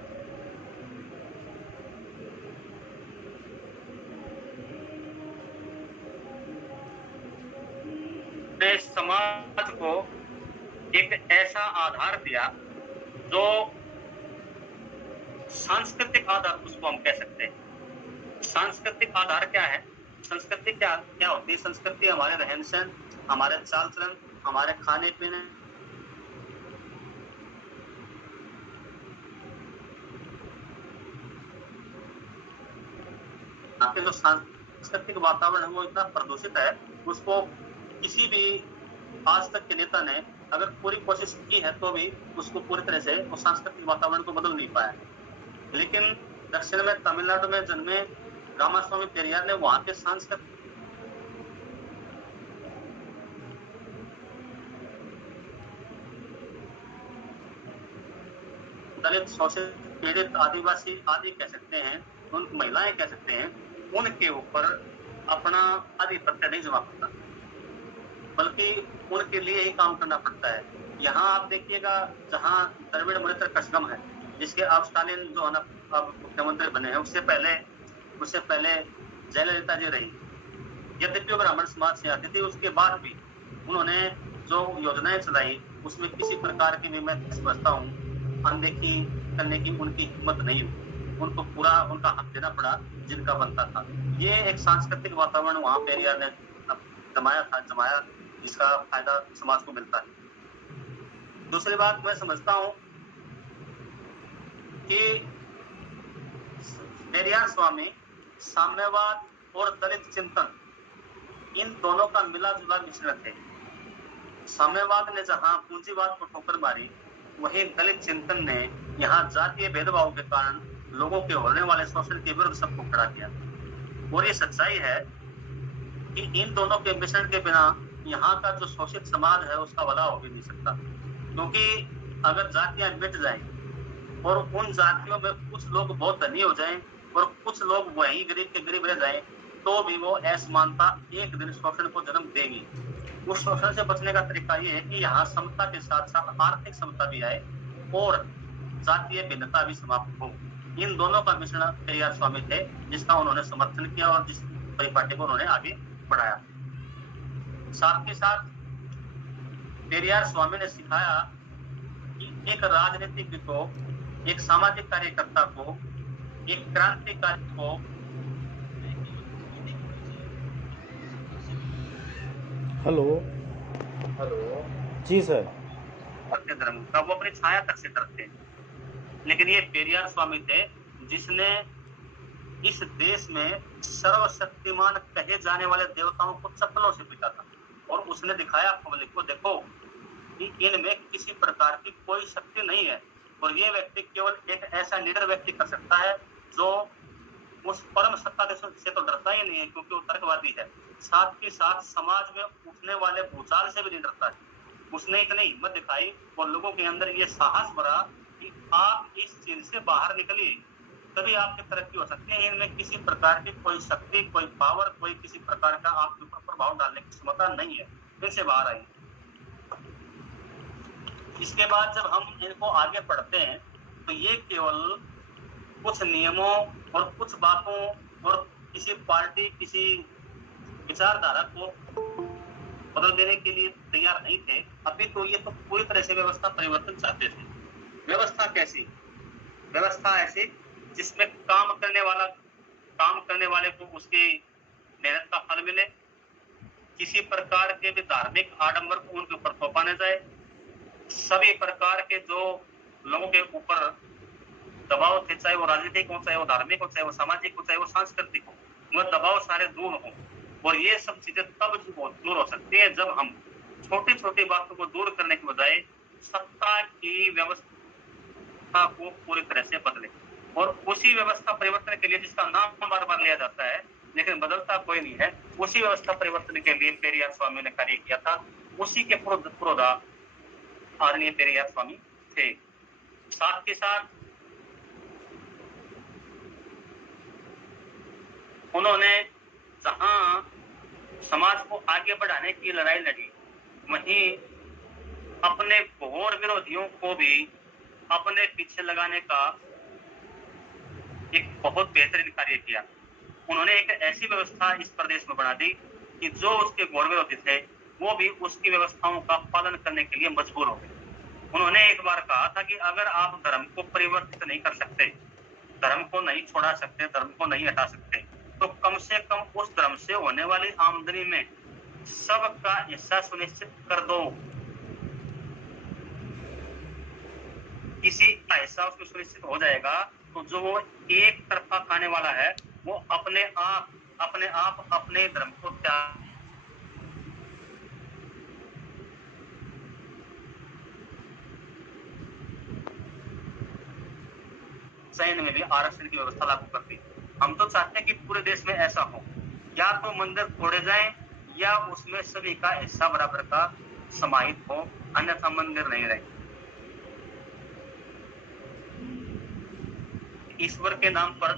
समाज को एक ऐसा आधार दिया जो सांस्कृतिक आधार, उसको हम कह सकते हैं। सांस्कृतिक आधार क्या है? संस्कृति क्या होती है? संस्कृति हमारे रहन सहन, हमारे चाल चलन, हमारे खाने पीने, आपके जो सांस्कृतिक वातावरण है वो इतना प्रदूषित है, उसको किसी भी आज तक के नेता ने अगर पूरी कोशिश की है तो भी उसको पूरी तरह से उस सांस्कृतिक वातावरण को बदल नहीं पाया। लेकिन दक्षिण में तमिलनाडु में जन्मे रामास्वामी पेरियार ने वहां के सांस्कृतिक दलित, शोषित, पीड़ित, आदिवासी आदि कह सकते हैं, उन महिलाएं कह सकते हैं, उनके ऊपर अपना आधिपत्य नहीं जमा पड़ता, बल्कि उनके लिए ही काम करना पड़ता है। यहाँ आप देखिएगा जहाँ द्रविड़ मुनेत्र कशगम है, जिसके आप स्टालिन जो है ना अब मुख्यमंत्री बने हैं, उससे पहले जयललिता जी रही। यद्यपि ब्राह्मण समाज से आती थी, उसके बाद भी उन्होंने जो योजनाएं चलाई उसमें किसी प्रकार की भी मैं समझता हूँ अनदेखी करने की उनकी हिम्मत नहीं हुई। उनको पूरा उनका हक देना पड़ा जिनका बनता था। ये एक सांस्कृतिक वातावरण वहां पेरियार ने जमाया, जिसका फायदा समाज को मिलता है। दूसरी बात मैं समझता हूँ कि पेरियार स्वामी साम्यवाद और दलित चिंतन इन दोनों का मिला जुला मिश्रण थे। साम्यवाद ने जहां पूंजीवाद को ठोकर मारी, वहीं दलित चिंतन ने यहाँ जातीय भेदभाव के कारण लोगों के होने वाले शोषण के विरुद्ध सबको खड़ा किया। और ये सच्चाई है कि इन दोनों के मिश्रण के बिना यहाँ का जो शोषित समाज है उसका भला हो भी नहीं सकता। क्योंकि अगर जातियां मिट जाएं और उन जातियों में कुछ लोग बहुत धनी हो जाएं और कुछ लोग वही गरीब के गरीब रह जाएं, तो भी वो असमानता एक दिन शोषण को जन्म देगी। उस शोषण से बचने का तरीका ये है कि यहाँ समता के साथ साथ आर्थिक समता भी आए और जातीय भिन्नता भी समाप्त हो। इन दोनों का मिश्रण पेरियार स्वामी थे, जिसका उन्होंने समर्थन किया और जिस परिपाटी को उन्होंने आगे बढ़ाया। साथ ही साथ पेरियार स्वामी ने सिखाया कि एक राजनीतिज्ञ को, एक सामाजिक कार्यकर्ता को, एक क्रांतिकारी को हेलो जी सर। अपने धर्म का वो अपनी छाया तक से करते हैं। लेकिन ये पेरियार स्वामी थे जिसने इस देश में सर्वशक्तिमान कहे जाने वाले देवताओं को चप्पलों से पीटा था और उसने दिखाया पब्लिक को, देखो कि इनमें किसी प्रकार की कोई शक्ति नहीं है और ये व्यक्ति केवल एक ऐसा लीडर व्यक्ति कर सकता है जो उस परम सत्ता से तो डरता ही नहीं है, क्योंकि वो तर्कवादी है। साथ ही साथ समाज में उठने वाले भूचाल से भी नहीं डरता है। उसने इतनी हिम्मत दिखाई और लोगों के अंदर ये साहस भरा कि आप इस चीज से बाहर निकलिए, तभी आपकी तरक्की हो सकती है। इनमें किसी प्रकार की कोई शक्ति, कोई पावर, कोई किसी प्रकार का आपके ऊपर प्रभाव डालने की क्षमता नहीं है, इनसे बाहर आइए। इसके बाद जब हम इनको आगे पढ़ते हैं तो ये केवल कुछ नियमों और कुछ बातों और किसी पार्टी, किसी विचारधारा को बदल देने के लिए तैयार नहीं थे। अभी तो ये तो पूरी तरह से व्यवस्था परिवर्तन चाहते थे। व्यवस्था कैसी? व्यवस्था ऐसी जिसमें काम करने वाले को उसकी मेहनत का फल मिले, किसी प्रकार के भी धार्मिक आडंबर को उनके ऊपर थोपा न जाए, सभी प्रकार के जो लोगों के ऊपर दबाव थे, चाहे वो राजनीतिक हो, चाहे वो धार्मिक हो, चाहे वो सामाजिक हो, चाहे वो सांस्कृतिक हो, वह दबाव सारे दूर हो। और ये सब चीजें तब दूर हो सकती है जब हम छोटी छोटी बातों को दूर करने के बजाय सत्ता की व्यवस्था को पूरी तरह से बदले। और उसी व्यवस्था परिवर्तन के लिए जिसका नाम बार बार लिया जाता है लेकिन बदलता कोई नहीं है, उसी व्यवस्था परिवर्तन के लिए पेरियार स्वामी ने कार्य किया था। उसी के पुरोधा आदरणीय पेरियार स्वामी थे। साथ ही साथ उन्होंने जहां समाज को आगे बढ़ाने की लड़ाई लड़ी, वहीं अपने घोर विरोधियों को भी अपने पीछे लगाने का एक बहुत बेहतरीन कार्य किया। उन्होंने एक ऐसी व्यवस्था इस प्रदेश में बना दी कि जो उसके घोर विरोधी थे वो भी उसकी व्यवस्थाओं का पालन करने के लिए मजबूर हो गए। उन्होंने एक बार कहा था कि अगर आप धर्म को परिवर्तित नहीं कर सकते, धर्म को नहीं छोड़ा सकते, धर्म को नहीं हटा सकते, तो कम से कम उस धर्म से होने वाली आमदनी में सबका हिस्सा सुनिश्चित कर दो। किसी का हिस्सा उसमें सुनिश्चित हो जाएगा तो जो वो एक तरफा खाने वाला है वो अपने आप अपने धर्म को त्याग चयन में भी आरक्षण की व्यवस्था लागू कर दी। हम तो चाहते हैं कि पूरे देश में ऐसा हो, या तो मंदिर तोड़े जाएं या उसमें सभी का हिस्सा बराबर का समाहित हो, अन्यथा मंदिर नहीं रहे। ईश्वर के नाम पर,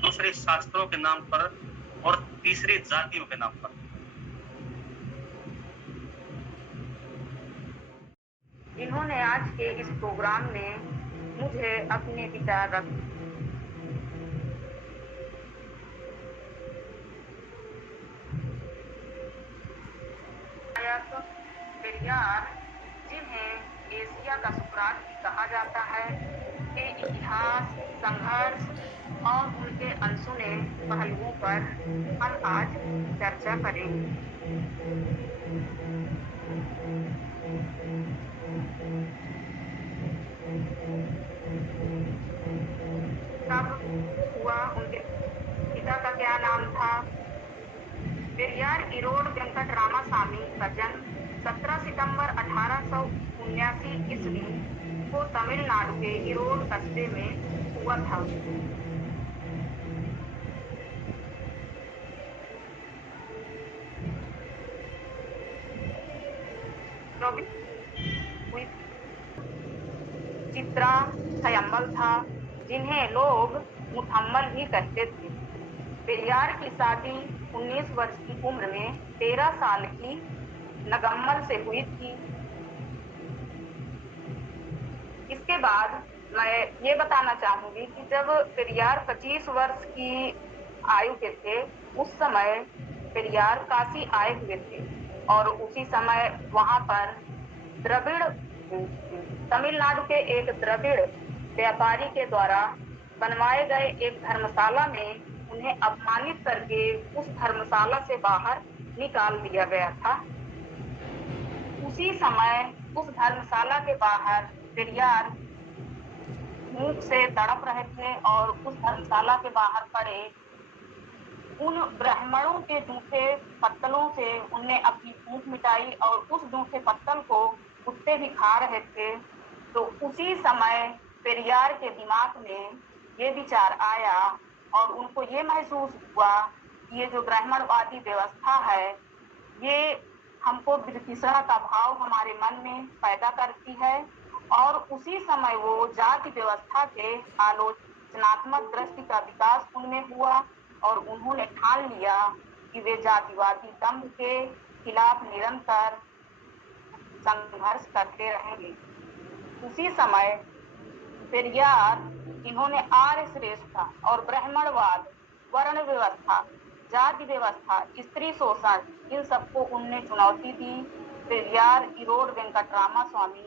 दूसरे शास्त्रों के नाम पर और तीसरी जातियों के नाम पर। इन्होंने आज के इस प्रोग्राम में मुझे अपने विचार तक पेरियार, जिन्हें एशिया का सुकरात भी कहा जाता है, के इतिहास, संघर्ष और उनके अनसुने पहलुओं पर हम आज चर्चा करेंगे। कब हुआ, उनके पिता का क्या नाम था? पेरियार इरोड वेंकट रामास्वामी का जन्म 17 सितंबर 1879 ईस्वी को तमिलनाडु के इरोड कस्बे में हुआ था। चित्रा थयम्मल था, जिन्हें लोग मुथम्मल भी कहते थे। पेरियार की शादी 19 वर्ष की उम्र में 13 साल की नगम्मल से हुई थी। इसके बाद मैं ये बताना चाहूंगी कि जब पेरियार 25 वर्ष की आयु के थे, उस समय पेरियार काशी आए हुए थे और उसी समय वहां पर तमिलनाडु के एक द्रविड़ व्यापारी के द्वारा बनवाए गए एक धर्मशाला में उन्हें अपमानित करके उस धर्मशाला से बाहर निकाल दिया गया था। उसी समय उस धर्मशाला के बाहर पेरियार भूख से तड़प रहे थे और उस धर्मशाला के बाहर पड़े उन ब्राह्मणों के जूठे पत्तलों से उनने अपनी भूख मिटाई और उस जूठे पत्तल को कुत्ते भी खा रहे थे। तो उसी समय पेरियार के दिमाग में ये विचार आया और उनको ये महसूस हुआ कि ये जो ब्राह्मणवादी व्यवस्था है, ये हमको ब्रिटिशता का भाव हमारे मन में पैदा करती है। और उसी समय वो जाति व्यवस्था के आलोचनात्मक दृष्टि का विकास उनमें हुआ और उन्होंने ठान लिया कि वे जातिवादी दंभ के खिलाफ निरंतर संघर्ष करते रहेंगे। उसी समय पेरियार, जिन्होंने आर्य श्रेष्ठता और ब्राह्मणवाद, वर्ण व्यवस्था, जाति व्यवस्था, स्त्री शोषण, इन सबको उनने चुनौती दी। पेरियार इरोड वेंकट रामास्वामी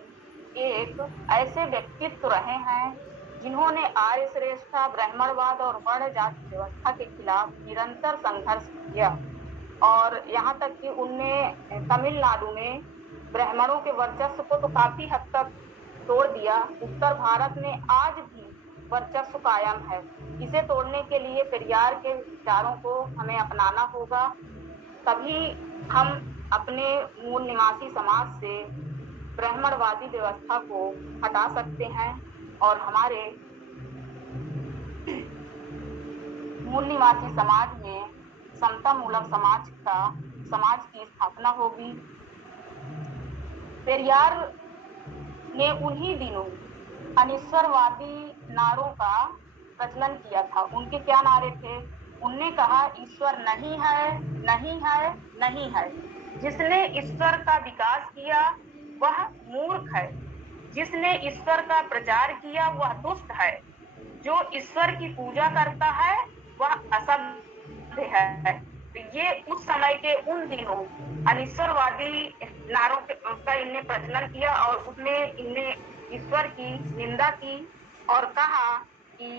एक ऐसे व्यक्तित्व रहे हैं जिन्होंने आर्य श्रेष्ठता, ब्राह्मणवाद और वर्ण जाति व्यवस्था के खिलाफ निरंतर संघर्ष किया और यहाँ तक कि उनने तमिलनाडु में ब्राह्मणों के वर्चस्व को तो काफी हद तक तोड़ दिया। उत्तर भारत में आज भी वर्चस्व कायम है। इसे तोड़ने के लिए पेरियार के विचारों को हमें अपनाना होगा, तभी हम अपने मूल निवासी समाज से ब्राह्मणवादी व्यवस्था को हटा सकते हैं और हमारे मूल निवासी समाज में समता मूलक समाज की स्थापना होगी। पेरियार ने उन्हीं दिनों अनिश्वरवादी नारों का प्रचलन किया था। उनके क्या नारे थे? उनने कहा, ईश्वर नहीं है, नहीं है, नहीं है। जिसने ईश्वर का विकास किया वह मूर्ख है, जिसने ईश्वर का प्रचार किया वह दुष्ट है, जो ईश्वर की पूजा करता है वह असभ्य है। ये उस समय के उन दिनों अनिश्वरवादी नारों का इनने प्रचलन किया और उसमें इनने ईश्वर की निंदा की और कहा कि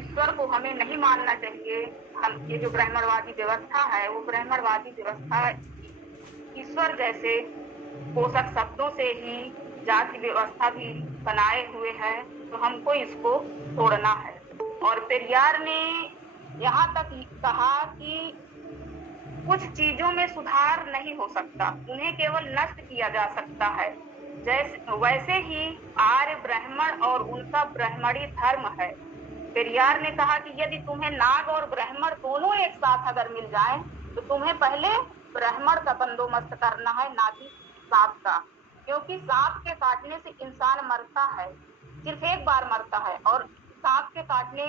ईश्वर को हमें नहीं मानना चाहिए। हम ये जो ब्राह्मणवादी व्यवस्था है वो ब्राह्मणवादी व्यवस्था ईश्वर जैसे पोषक शब्दों से ही जाति व्यवस्था भी बनाए हुए है, तो हमको इसको तोड़ना है। और पेरियार ने यहाँ तक कहा कि कुछ चीजों में सुधार नहीं हो सकता, उन्हें केवल नष्ट किया जा सकता है। वैसे ही आर्य ब्राह्मण और उनका ब्राह्मणी धर्म है। पेरियार ने कहा कि यदि तुम्हें नाग और ब्राह्मण दोनों एक साथ अगर मिल जाएं, तो तुम्हें पहले ब्राह्मण का बंदोबस्त करना है, ना कि सांप का, क्योंकि सांप के काटने से इंसान मरता है, सिर्फ एक बार मरता है और सांप के काटने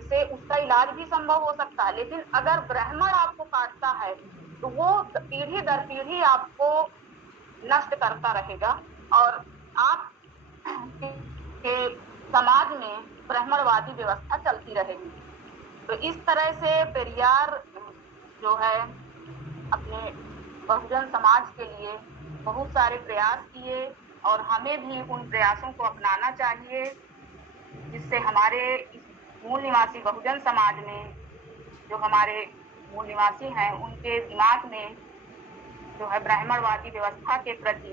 से उसका इलाज भी संभव हो सकता है। लेकिन अगर ब्राह्मण आपको काटता है तो वो पीढ़ी दर पीढ़ी आपको नष्ट करता रहेगा और आप के समाज में ब्राह्मणवादी व्यवस्था चलती रहेगी। तो इस तरह से पेरियार जो है अपने बहुजन समाज के लिए बहुत सारे प्रयास किए और हमें भी उन प्रयासों को अपनाना चाहिए, जिससे हमारे इस मूल निवासी बहुजन समाज में जो हमारे मूल निवासी हैं उनके दिमाग में जो है ब्राह्मणवादी व्यवस्था के प्रति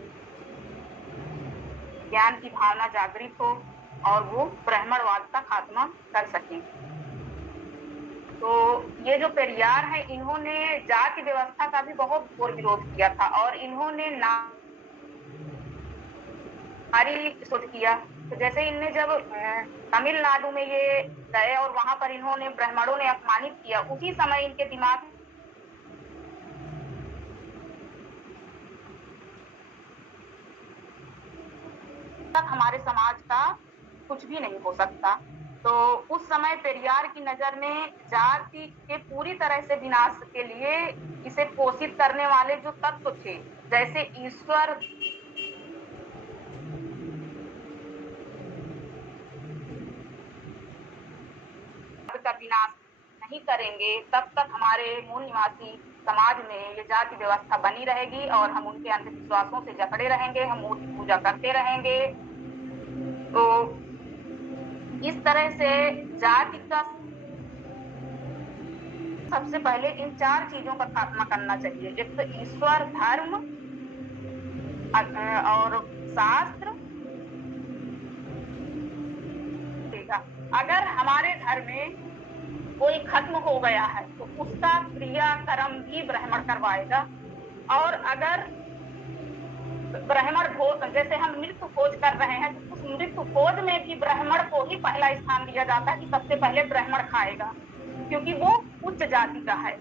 ज्ञान की भावना जागृत हो और वो ब्राह्मणवाद का खात्मा कर सकें। तो ये जो पेरियार है, इन्होंने जाति व्यवस्था का भी बहुत घोर विरोध किया था और इन्होंने नारी शोध किया। तो जैसे इनने जब तमिलनाडु में ये गए और वहां पर इन्होंने ब्राह्मणों ने अपमानित किया, उसी समय इनके दिमाग तक हमारे समाज का कुछ भी नहीं हो सकता। तो उस समय पेरियार की नजर में जाति के पूरी तरह से विनाश के लिए इसे पोषित करने वाले जो तत्व थे, जैसे ईश्वर का विनाश नहीं करेंगे तब तक हमारे मूल निवासी समाज में ये जाति व्यवस्था बनी रहेगी और हम उनके अंधविश्वासों से जकड़े रहेंगे, हम मूर्ति पूजा करते रहेंगे। तो इस तरह से जाति का सबसे पहले इन 4 चीजों का खात्मा करना चाहिए। एक तो ईश्वर, धर्म और शास्त्र। अगर हमारे घर में कोई खत्म हो गया है तो उसका क्रियाक्रम भी ब्राह्मण करवाएगा। और अगर ब्राह्मण भोज, जैसे हम मृत्यु खोज कर रहे हैं, तो उस मृत्यु खोज में भी ब्राह्मण को ही पहला स्थान दिया जाता है कि सबसे पहले ब्राह्मण खाएगा, क्योंकि वो उच्च जाति का है।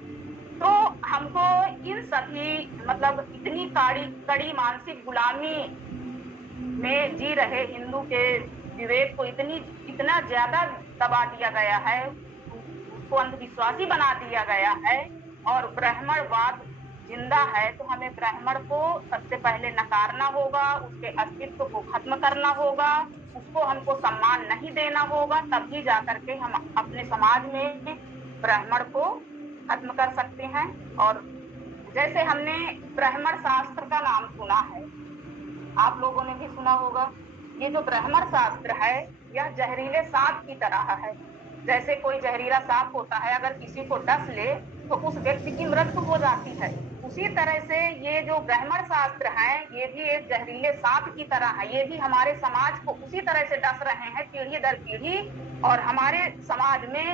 तो हमको इन सभी मतलब इतनी कड़ी मानसिक गुलामी में जी रहे हिंदू के विवेक को इतना ज्यादा दबा दिया गया है, उसको अंधविश्वासी बना दिया गया है और ब्राह्मणवाद जिंदा है। तो हमें ब्राह्मण को सबसे पहले नकारना होगा, उसके अस्तित्व को खत्म करना होगा, उसको हमको सम्मान नहीं देना होगा, तभी जाकर के हम अपने समाज में ब्राह्मण को खत्म कर सकते हैं। और जैसे हमने ब्राह्मण शास्त्र का नाम सुना है, आप लोगों ने भी सुना होगा। ये जो ब्राह्मण शास्त्र है यह जहरीले सांप की तरह है। जैसे कोई जहरीला सांप होता है, अगर किसी को डस ले तो उस व्यक्ति की मृत्यु हो जाती है, उसी तरह से ये जो ब्राह्मण शास्त्र है ये भी एक जहरीले सांप की तरह है। ये भी हमारे समाज को उसी तरह से डस रहे हैं पीढ़ी दर पीढ़ी, और हमारे समाज में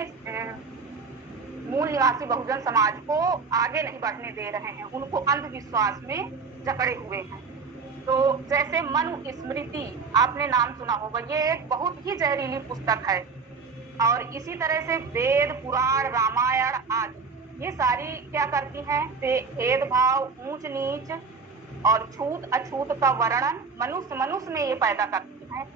मूल निवासी बहुजन समाज को आगे नहीं बढ़ने दे रहे हैं, उनको अंधविश्वास में जकड़े हुए हैं। तो जैसे मनु स्मृति आपने नाम सुना होगा, ये एक बहुत ही जहरीली पुस्तक है। और इसी तरह से वेद, पुराण, रामायण आदि ये सारी क्या करती हैं, भेदभाव, ऊंच नीच और छूत अछूत का वर्णन मनुष्य में ये पैदा करती हैं।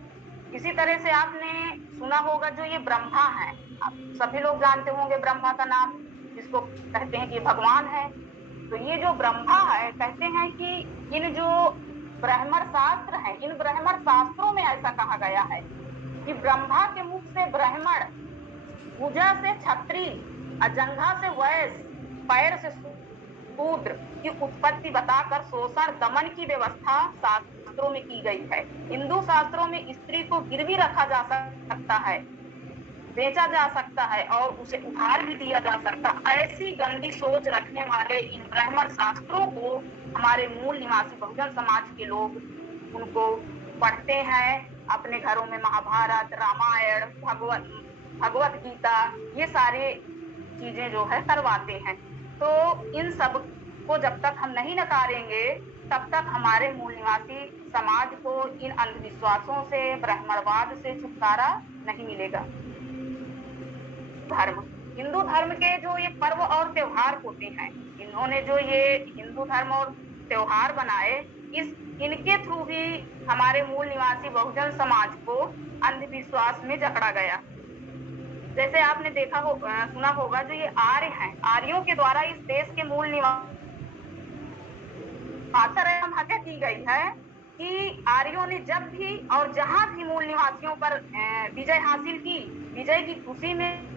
इसी तरह से आपने सुना होगा जो ये ब्रह्मा है, आप सभी लोग जानते होंगे ब्रह्मा का नाम, जिसको कहते हैं कि भगवान है। तो ये जो ब्रह्मा है, कहते हैं कि इन जो ब्राह्मण शास्त्र हैं, इन ब्राह्मण शास्त्रों में ऐसा कहा गया है कि ब्रह्मा के मुख से ब्राह्मण, भुजा से क्षत्रिय, अजंघा से वैश्य, पैर से शूद्र की उत्पत्ति बताकर शोषण दमन की व्यवस्था शास्त्रों में की गई है। हिंदू शास्त्रों में स्त्री को गिरवी रखा जा सकता है, बेचा जा सकता है और उसे उधार भी दिया जा सकता। ऐसी गंदी सोच रखने वाले इन ब्राह्मण शास्त्रों को हमारे मूल निवासी बहुजन समाज के लोग उनको पढ़ते हैं, अपने घरों में महाभारत, रामायण, भगवत गीता, ये सारे चीजें जो है करवाते हैं। तो इन सब को जब तक हम नहीं नकारेंगे तब तक हमारे मूल निवासी समाज को इन अंधविश्वासों से, ब्राह्मणवाद से छुटकारा नहीं मिलेगा। धर्म, हिंदू धर्म के जो ये पर्व और त्योहार होते हैं, इन्होंने जो ये हिंदू धर्म और त्योहार बनाए, इनके थ्रू भी हमारे मूल निवासी बहुजन समाज को अंधविश्वास में जकड़ा गया। जैसे आपने देखा हो, सुना होगा जो ये आर्य हैं, आर्यों के द्वारा इस देश के मूल निवासी हत्या की गई है कि आर्यों ने जब भी और जहां भी मूल निवासियों पर विजय हासिल की, विजय की खुशी में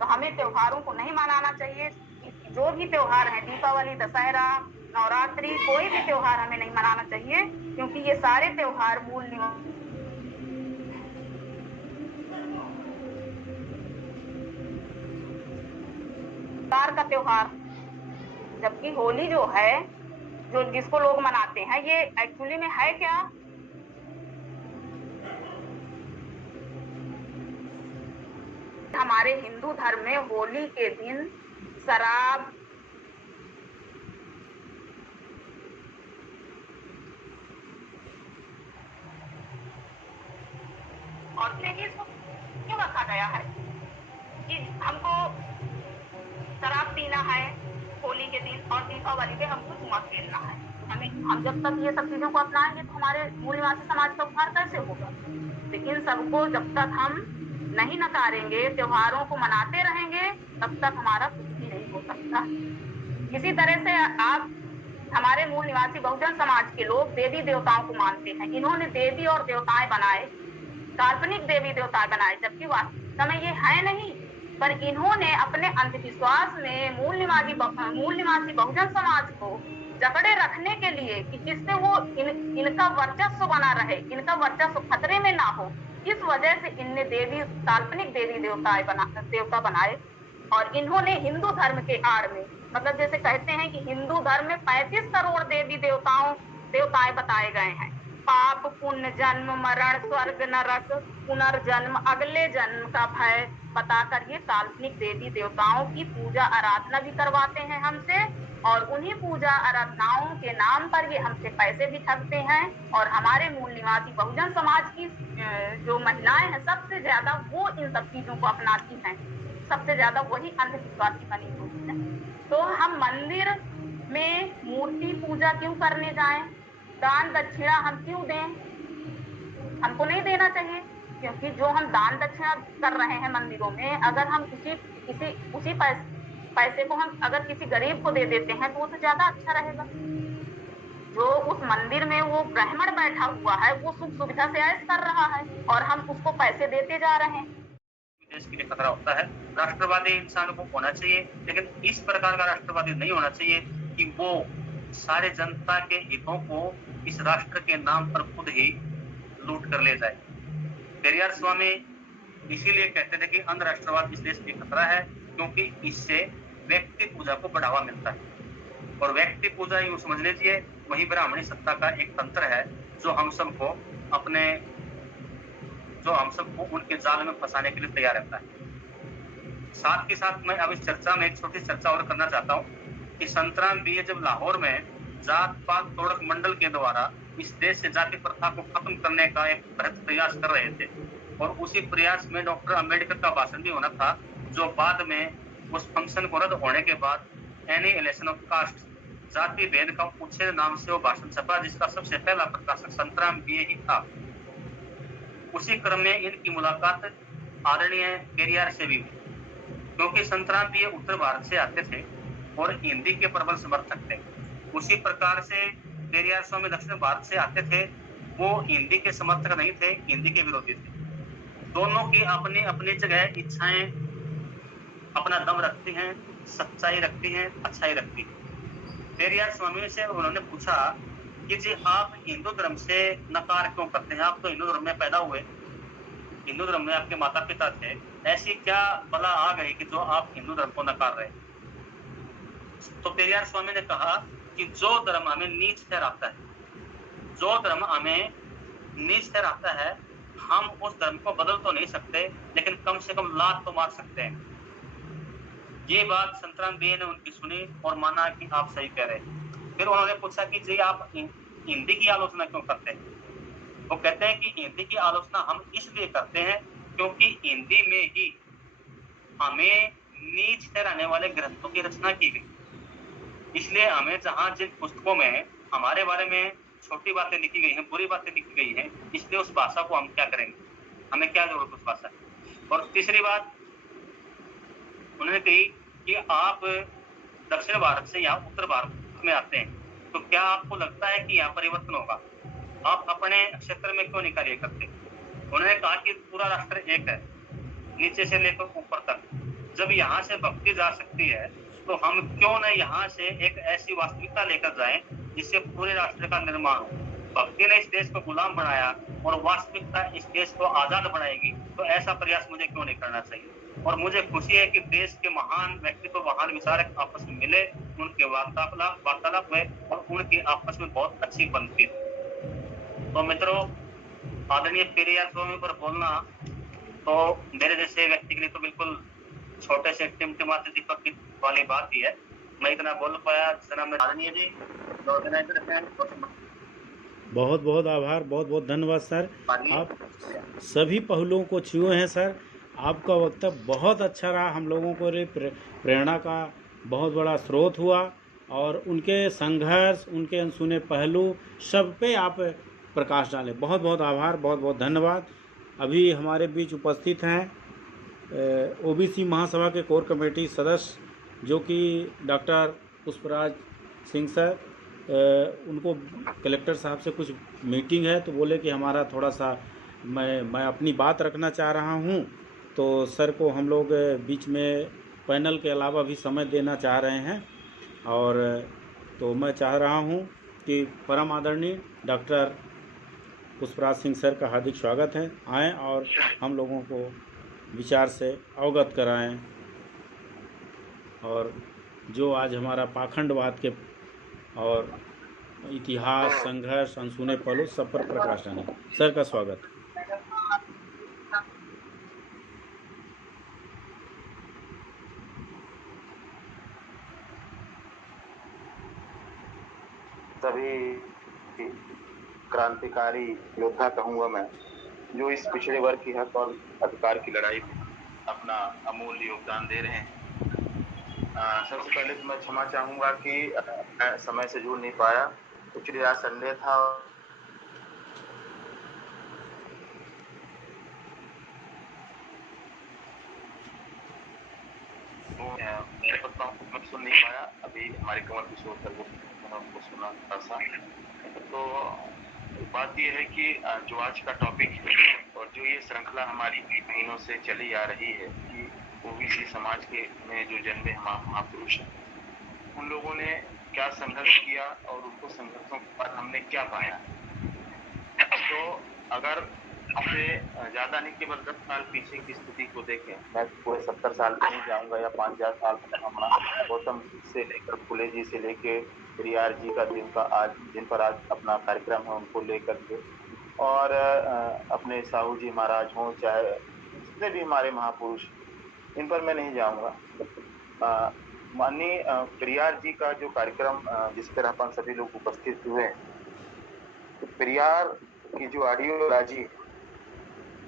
तो हमें त्योहारों को नहीं मनाना चाहिए। जो भी त्योहार है, दीपावली, दशहरा, नवरात्रि, कोई भी त्योहार हमें नहीं मनाना चाहिए, क्योंकि ये सारे त्योहार मूल निवास का त्योहार, जबकि होली जो है, जो जिसको लोग मनाते हैं, ये एक्चुअली में है क्या? हमारे हिंदू धर्म में होली के दिन शराब, और इसको क्यों रखा गया है कि हमको शराब पीना है होली के दिन और दीपावली पे हमको जुआ खेलना है। हम जब तक ये सब चीजों को अपनाएंगे तो हमारे मूल निवासी समाज का उद्धार कैसे होगा? लेकिन सबको जब तक हम नहीं नकारेंगे, त्योहारों को मनाते रहेंगे, तब तक हमारा कुछ भी नहीं हो सकता। इसी तरह से आप हमारे मूल निवासी बहुजन समाज के लोग देवी देवताओं को मानते हैं। इन्होंने देवी और देवताएं बनाए, काल्पनिक देवी देवता बनाए, जबकि वास्तव में ये है नहीं। पर इन्होंने अपने अंधविश्वास में मूल निवासी बहुजन समाज को जकड़े रखने के लिए कि जिससे वो इनका वर्चस्व बना रहे, इनका वर्चस्व खतरे में ना हो, इस वजह से इनने काल्पनिक देवी देवता बनाए। और इन्होंने हिंदू धर्म के आड़ में, मतलब जैसे कहते हैं कि हिंदू धर्म में 35 करोड़ देवी देवताएं बताए गए हैं। पाप, पुण्य, जन्म, मरण, स्वर्ग, नरक, पुनर्जन्म, अगले जन्म का भय बताकर ये काल्पनिक देवी देवताओं की पूजा आराधना भी करवाते हैं हमसे, और उन्हीं पूजा आराधनाओं के नाम पर ये हमसे पैसे भी ठगते हैं। और हमारे मूल निवासी बहुजन समाज की जो महिलाएं हैं, सबसे ज्यादा वो इन सब चीजों को अपनाती हैं, सबसे ज्यादा वही अंधविश्वासी बनी हुई है। तो हम मंदिर में मूर्ति पूजा क्यों करने जाएं? दान दक्षिणा हम क्यों दें? हमको नहीं देना चाहिए, क्योंकि जो हम दान दक्षिणा कर रहे हैं मंदिरों में, अगर हम उसी पैसे को हम अगर किसी गरीब को दे देते हैं तो वो तो ज्यादा अच्छा रहेगा। जो उस मंदिर में वो ब्राह्मण बैठा हुआ है, वो सुख सुविधा से ऐश कर रहा है और हम उसको पैसे देते जा रहे हैं। देश के लिए खतरा होता है। राष्ट्रवादी इंसान को होना चाहिए, लेकिन इस प्रकार का राष्ट्रवादी नहीं होना चाहिए कि वो सारे जनता के हितों को इस राष्ट्र के नाम पर खुद ही लूट कर ले जाए। पेरियार स्वामी इसीलिए कहते थे कि अंध राष्ट्रवाद इस देश के खतरा है, क्योंकि इससे व्यक्ति पूजा को बढ़ावा मिलता है। और व्यक्ति पूजा यूं समझ लीजिए वही ब्राह्मणी सत्ता का एक तंत्र है जो हम सबको उनके जाल में फंसाने के लिए तैयार रहता है। साथ ही साथ मैं अब इस चर्चा में एक छोटी चर्चा और करना चाहता हूँ कि संतराम बीए जब लाहौर में जात पात तोड़क मंडल के द्वारा इस देश से जाति प्रथा को खत्म करने का एक बृहत प्रयास कर रहे थे, और उसी प्रयास में डॉक्टर अंबेडकर का भाषण भी होना था, जो बाद में उस फंक्शन को रद्द होने के बाद एनिहिलेशन ऑफ कास्ट, जाति भेद का उच्छेद नाम से वो भाषण छपा, जिसका सबसे पहला प्रकाशक संतराम बीए ही था। उसी क्रम में इनकी मुलाकात आदरणीय पेरियार से भी हुई, क्योंकि संतराम बीए उत्तर भारत से आते थे और हिंदी के प्रबल समर्थक थे। उसी प्रकार से पेरियार स्वामी दक्षिण भारत से आते थे, वो हिंदी के समर्थक नहीं थे, हिंदी के विरोधी थे। दोनों की अपनी अपनी जगह इच्छाएं अपना दम रखती हैं, सच्चाई रखती हैं, अच्छाई रखती हैं। पेरियार स्वामी से उन्होंने पूछा कि जी आप हिंदू धर्म से नकार क्यों करते हैं? आप तो हिंदू धर्म में पैदा हुए, हिंदू धर्म में आपके माता पिता थे, ऐसी क्या बला आ गई कि जो आप हिंदू धर्म को नकार रहे? तो पेरियार स्वामी ने कहा कि जो धर्म हमें नीच ठहराता है, जो धर्म हमें नीच ठहराता है, हम उस धर्म को बदल तो नहीं सकते, लेकिन कम से कम लात तो मार सकते हैं। ये बात संतराम बीए ने उनकी सुनी और माना कि आप सही कह रहे हैं। फिर उन्होंने पूछा कि जी आप हिंदी की आलोचना क्यों करते हैं? वो कहते हैं कि हिंदी की आलोचना हम इसलिए करते हैं क्योंकि हिंदी में ही हमें नीच ठहराने वाले ग्रंथों की रचना की गई, इसलिए हमें जहां जिन पुस्तकों में हमारे बारे में छोटी बातें लिखी गई हैं, बुरी बातें लिखी गई हैं, इसलिए उस भाषा को हम क्या करेंगे, हमें क्या जरूरत उस भाषा की। और तीसरी बात उन्होंने कही कि आप दक्षिण भारत से यहाँ उत्तर भारत में आते हैं, तो क्या आपको लगता है कि यहाँ परिवर्तन होगा? आप अपने क्षेत्र में क्यों नहीं कार्य करते? उन्होंने कहा कि पूरा राष्ट्र एक है, नीचे से लेकर ऊपर तक, जब यहाँ से भक्ति जा सकती है तो हम क्यों न यहाँ से एक ऐसी वास्तविकता लेकर जाएं जिससे पूरे राष्ट्र का निर्माण हो। भक्ति ने इस देश को गुलाम बनाया और वास्तविकता इस देश को आजाद बनाएगी, तो ऐसा प्रयास मुझे क्यों नहीं करना चाहिए। और मुझे खुशी है कि देश के महान व्यक्तित्व, महान विचारक आपस में मिले, उनके वार्तालाप हुए और उनकी आपस में बहुत अच्छी बनती है। तो मित्रों, आदरणीय पेरियार स्वामी पर बोलना तो मेरे जैसे व्यक्ति के लिए तो बिल्कुल छोटे से टिमटिमाते दीपक की वाली बात ही है। मैं इतना बोल पाया। आदरणीय जी, बहुत बहुत आभार, बहुत बहुत धन्यवाद सर। आप सभी पहलुओं को छुए हैं सर। आपका वक्तव्य बहुत अच्छा रहा, हम लोगों को प्रेरणा का बहुत बड़ा स्रोत हुआ और उनके संघर्ष, उनके अनसुने पहलू सब पे आप प्रकाश डालें। बहुत बहुत आभार, बहुत बहुत धन्यवाद। अभी हमारे बीच उपस्थित हैं ओबीसी महासभा के कोर कमेटी सदस्य जो कि डॉक्टर पुष्पराज सिंह सर। उनको कलेक्टर साहब से कुछ मीटिंग है तो बोले कि हमारा थोड़ा सा मैं अपनी बात रखना चाह रहा हूं, तो सर को हम लोग बीच में पैनल के अलावा भी समय देना चाह रहे हैं। और तो मैं चाह रहा हूं कि परम आदरणीय डॉक्टर पुष्पराज सिंह सर का हार्दिक स्वागत है, आएँ और हम लोगों को विचार से अवगत कराएं और जो आज हमारा पाखंडवाद के और इतिहास, संघर्ष, अनसुने पहलू सब पर प्रकाश डालें। सर का स्वागत। सभी क्रांतिकारी योद्धा कहूँगा मैं, जो इस पिछड़े वर्ग की हक और अधिकार की लड़ाई में अपना अमूल्य योगदान दे रहे हैं। सबसे पहले तो मैं क्षमा चाहूँगा कि मैं समय से जुड़ नहीं पाया। एक्चुअली आज संडे था। मैं सुन नहीं पाया, अभी हमारे कमर किशोर सर को सुना था। तो बात यह है कि जो आज का टॉपिक है और जो ये श्रृंखला हमारी महीनों से चली आ रही है कि ओबीसी समाज के में जो जन्मे महापुरुष हैं, उन लोगों ने क्या संघर्ष किया और उनको संघर्षों के बाद हमने क्या पाया। तो अगर आपसे ज्यादा नहीं, केवल 10 साल पीछे की स्थिति को देखें, मैं पूरे 70 साल पे नहीं जाऊंगा या 5000 साल तक। हमारा गौतम से लेकर फुले जी से लेके पेरियार जी का जिन पर आज अपना कार्यक्रम है उनको लेकर के, और अपने साहू जी महाराज हों, चाहे जितने भी हमारे महापुरुष, इन पर मैं नहीं जाऊंगा। माननीय पेरियार जी का जो कार्यक्रम जिस पर अपन सभी लोग उपस्थित हुए हैं, तो पेरियार की जो आइडियोलॉजी,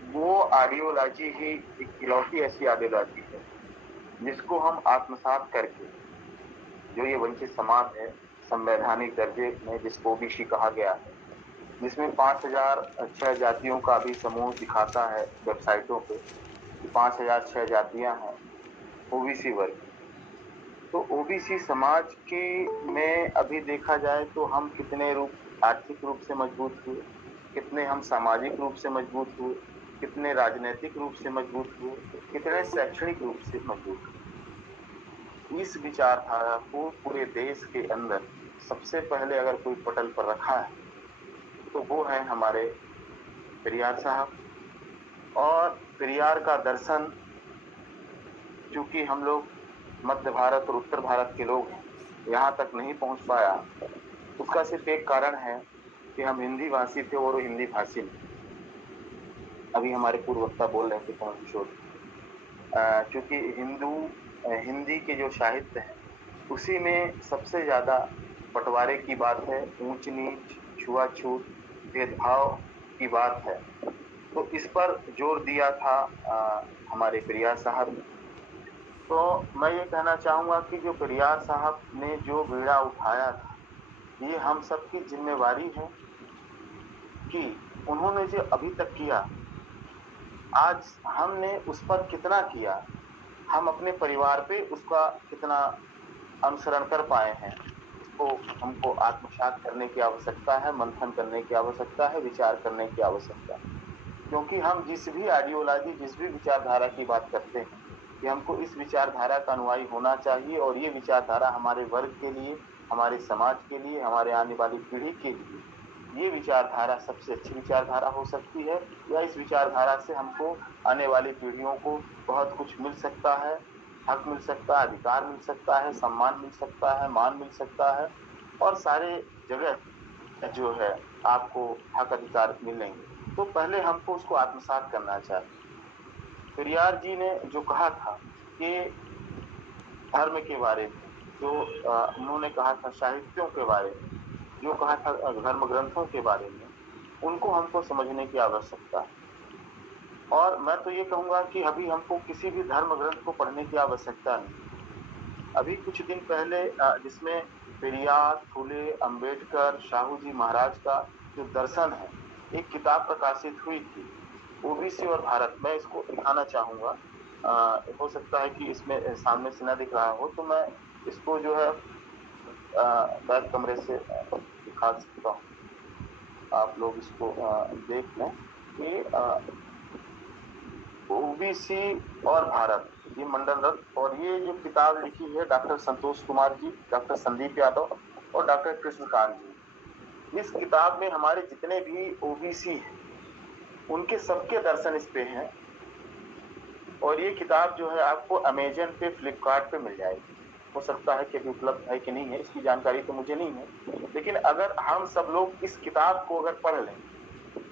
वो आइडियोलॉजी ही इकलौती ऐसी आइडियोलॉजी है जिसको हम आत्मसात करके, जो ये वंचित समाज है संवैधानिक दर्जे में जिसको ओबीसी कहा गया है, जिसमें 5006 जातियों का भी समूह दिखाता है वेबसाइटों पे, 5006 जातियां हैं ओबीसी वर्ग। तो ओबीसी समाज के में अभी देखा जाए तो हम कितने आर्थिक रूप से मजबूत हुए, कितने हम सामाजिक रूप से मजबूत हुए, कितने राजनीतिक रूप से मजबूत हुए, कितने शैक्षणिक रूप से मजबूत हुए। इस विचारधारा को पूरे देश के अंदर सबसे पहले अगर कोई पटल पर रखा है तो वो है हमारे पेरियार साहब। और पेरियार का दर्शन, चूंकि हम लोग मध्य भारत और उत्तर भारत के लोग हैं, यहाँ तक नहीं पहुँच पाया, उसका सिर्फ एक कारण है कि हम हिंदी भाषी थे और हिंदी भाषी नहीं। अभी हमारे पूर्ववक्ता बोल रहे थे कमल किशोर, चूंकि हिंदी के जो साहित्य है उसी में सबसे ज्यादा बंटवारे की बात है, ऊंच नीच, छुआछूत, भेदभाव की बात है। तो इस पर जोर दिया था हमारे पेरियार साहब ने। तो मैं ये कहना चाहूँगा कि जो पेरियार साहब ने जो बीड़ा उठाया था, ये हम सबकी जिम्मेवारी है कि उन्होंने जो अभी तक किया, आज हमने उस पर कितना किया, हम अपने परिवार पे उसका कितना अनुसरण कर पाए हैं, उसको हमको आत्मसात करने की आवश्यकता है, मंथन करने की आवश्यकता है, विचार करने की आवश्यकता है। क्योंकि हम जिस भी आइडियोलॉजी, जिस भी विचारधारा की बात करते हैं, कि हमको इस विचारधारा का अनुयायी होना चाहिए और ये विचारधारा हमारे वर्ग के लिए, हमारे समाज के लिए, हमारे आने वाली पीढ़ी के लिए ये विचारधारा सबसे अच्छी विचारधारा हो सकती है, या इस विचारधारा से हमको आने वाली पीढ़ियों को बहुत कुछ मिल सकता है, हक मिल सकता है, अधिकार मिल सकता है, सम्मान मिल सकता है, मान मिल सकता है, और सारे जगह जो है आपको हक अधिकार मिलेंगे। तो पहले हमको उसको आत्मसात करना चाहिए। पेरियार जी ने जो कहा था कि धर्म के बारे में, जो उन्होंने कहा था साहित्यों के बारे में, जो कहा था धर्म ग्रंथों के बारे में, उनको हमको समझने की आवश्यकता है। और मैं तो ये कहूंगा कि अभी हमको किसी भी धर्म ग्रंथ को पढ़ने की आवश्यकता नहीं। अभी कुछ दिन पहले जिसमें पेरियार, फुले, अंबेडकर, शाहू जी महाराज का जो दर्शन है, एक किताब प्रकाशित हुई थी, ओबीसी और भारत। मैं इसको दिखाना चाहूंगा, हो सकता है कि इसमें सामने से न दिख रहा हो, तो मैं इसको जो है बैक कमरे से दिखा सकता हूँ, आप लोग इसको देख लें कि ओबीसी और भारत, ये मंडल रत्न, और ये जो किताब लिखी है डॉक्टर संतोष कुमार जी, डॉक्टर संदीप यादव और डॉक्टर कृष्णकांत जी। इस किताब में हमारे जितने भी ओबीसी हैं उनके सबके दर्शन इस पे हैं, और ये किताब जो है आपको अमेजन पे, फ्लिपकार्ट पे मिल जाएगी। हो सकता है कि अभी उपलब्ध है कि नहीं है, इसकी जानकारी तो मुझे नहीं है, लेकिन अगर हम सब लोग इस किताब को अगर पढ़ लें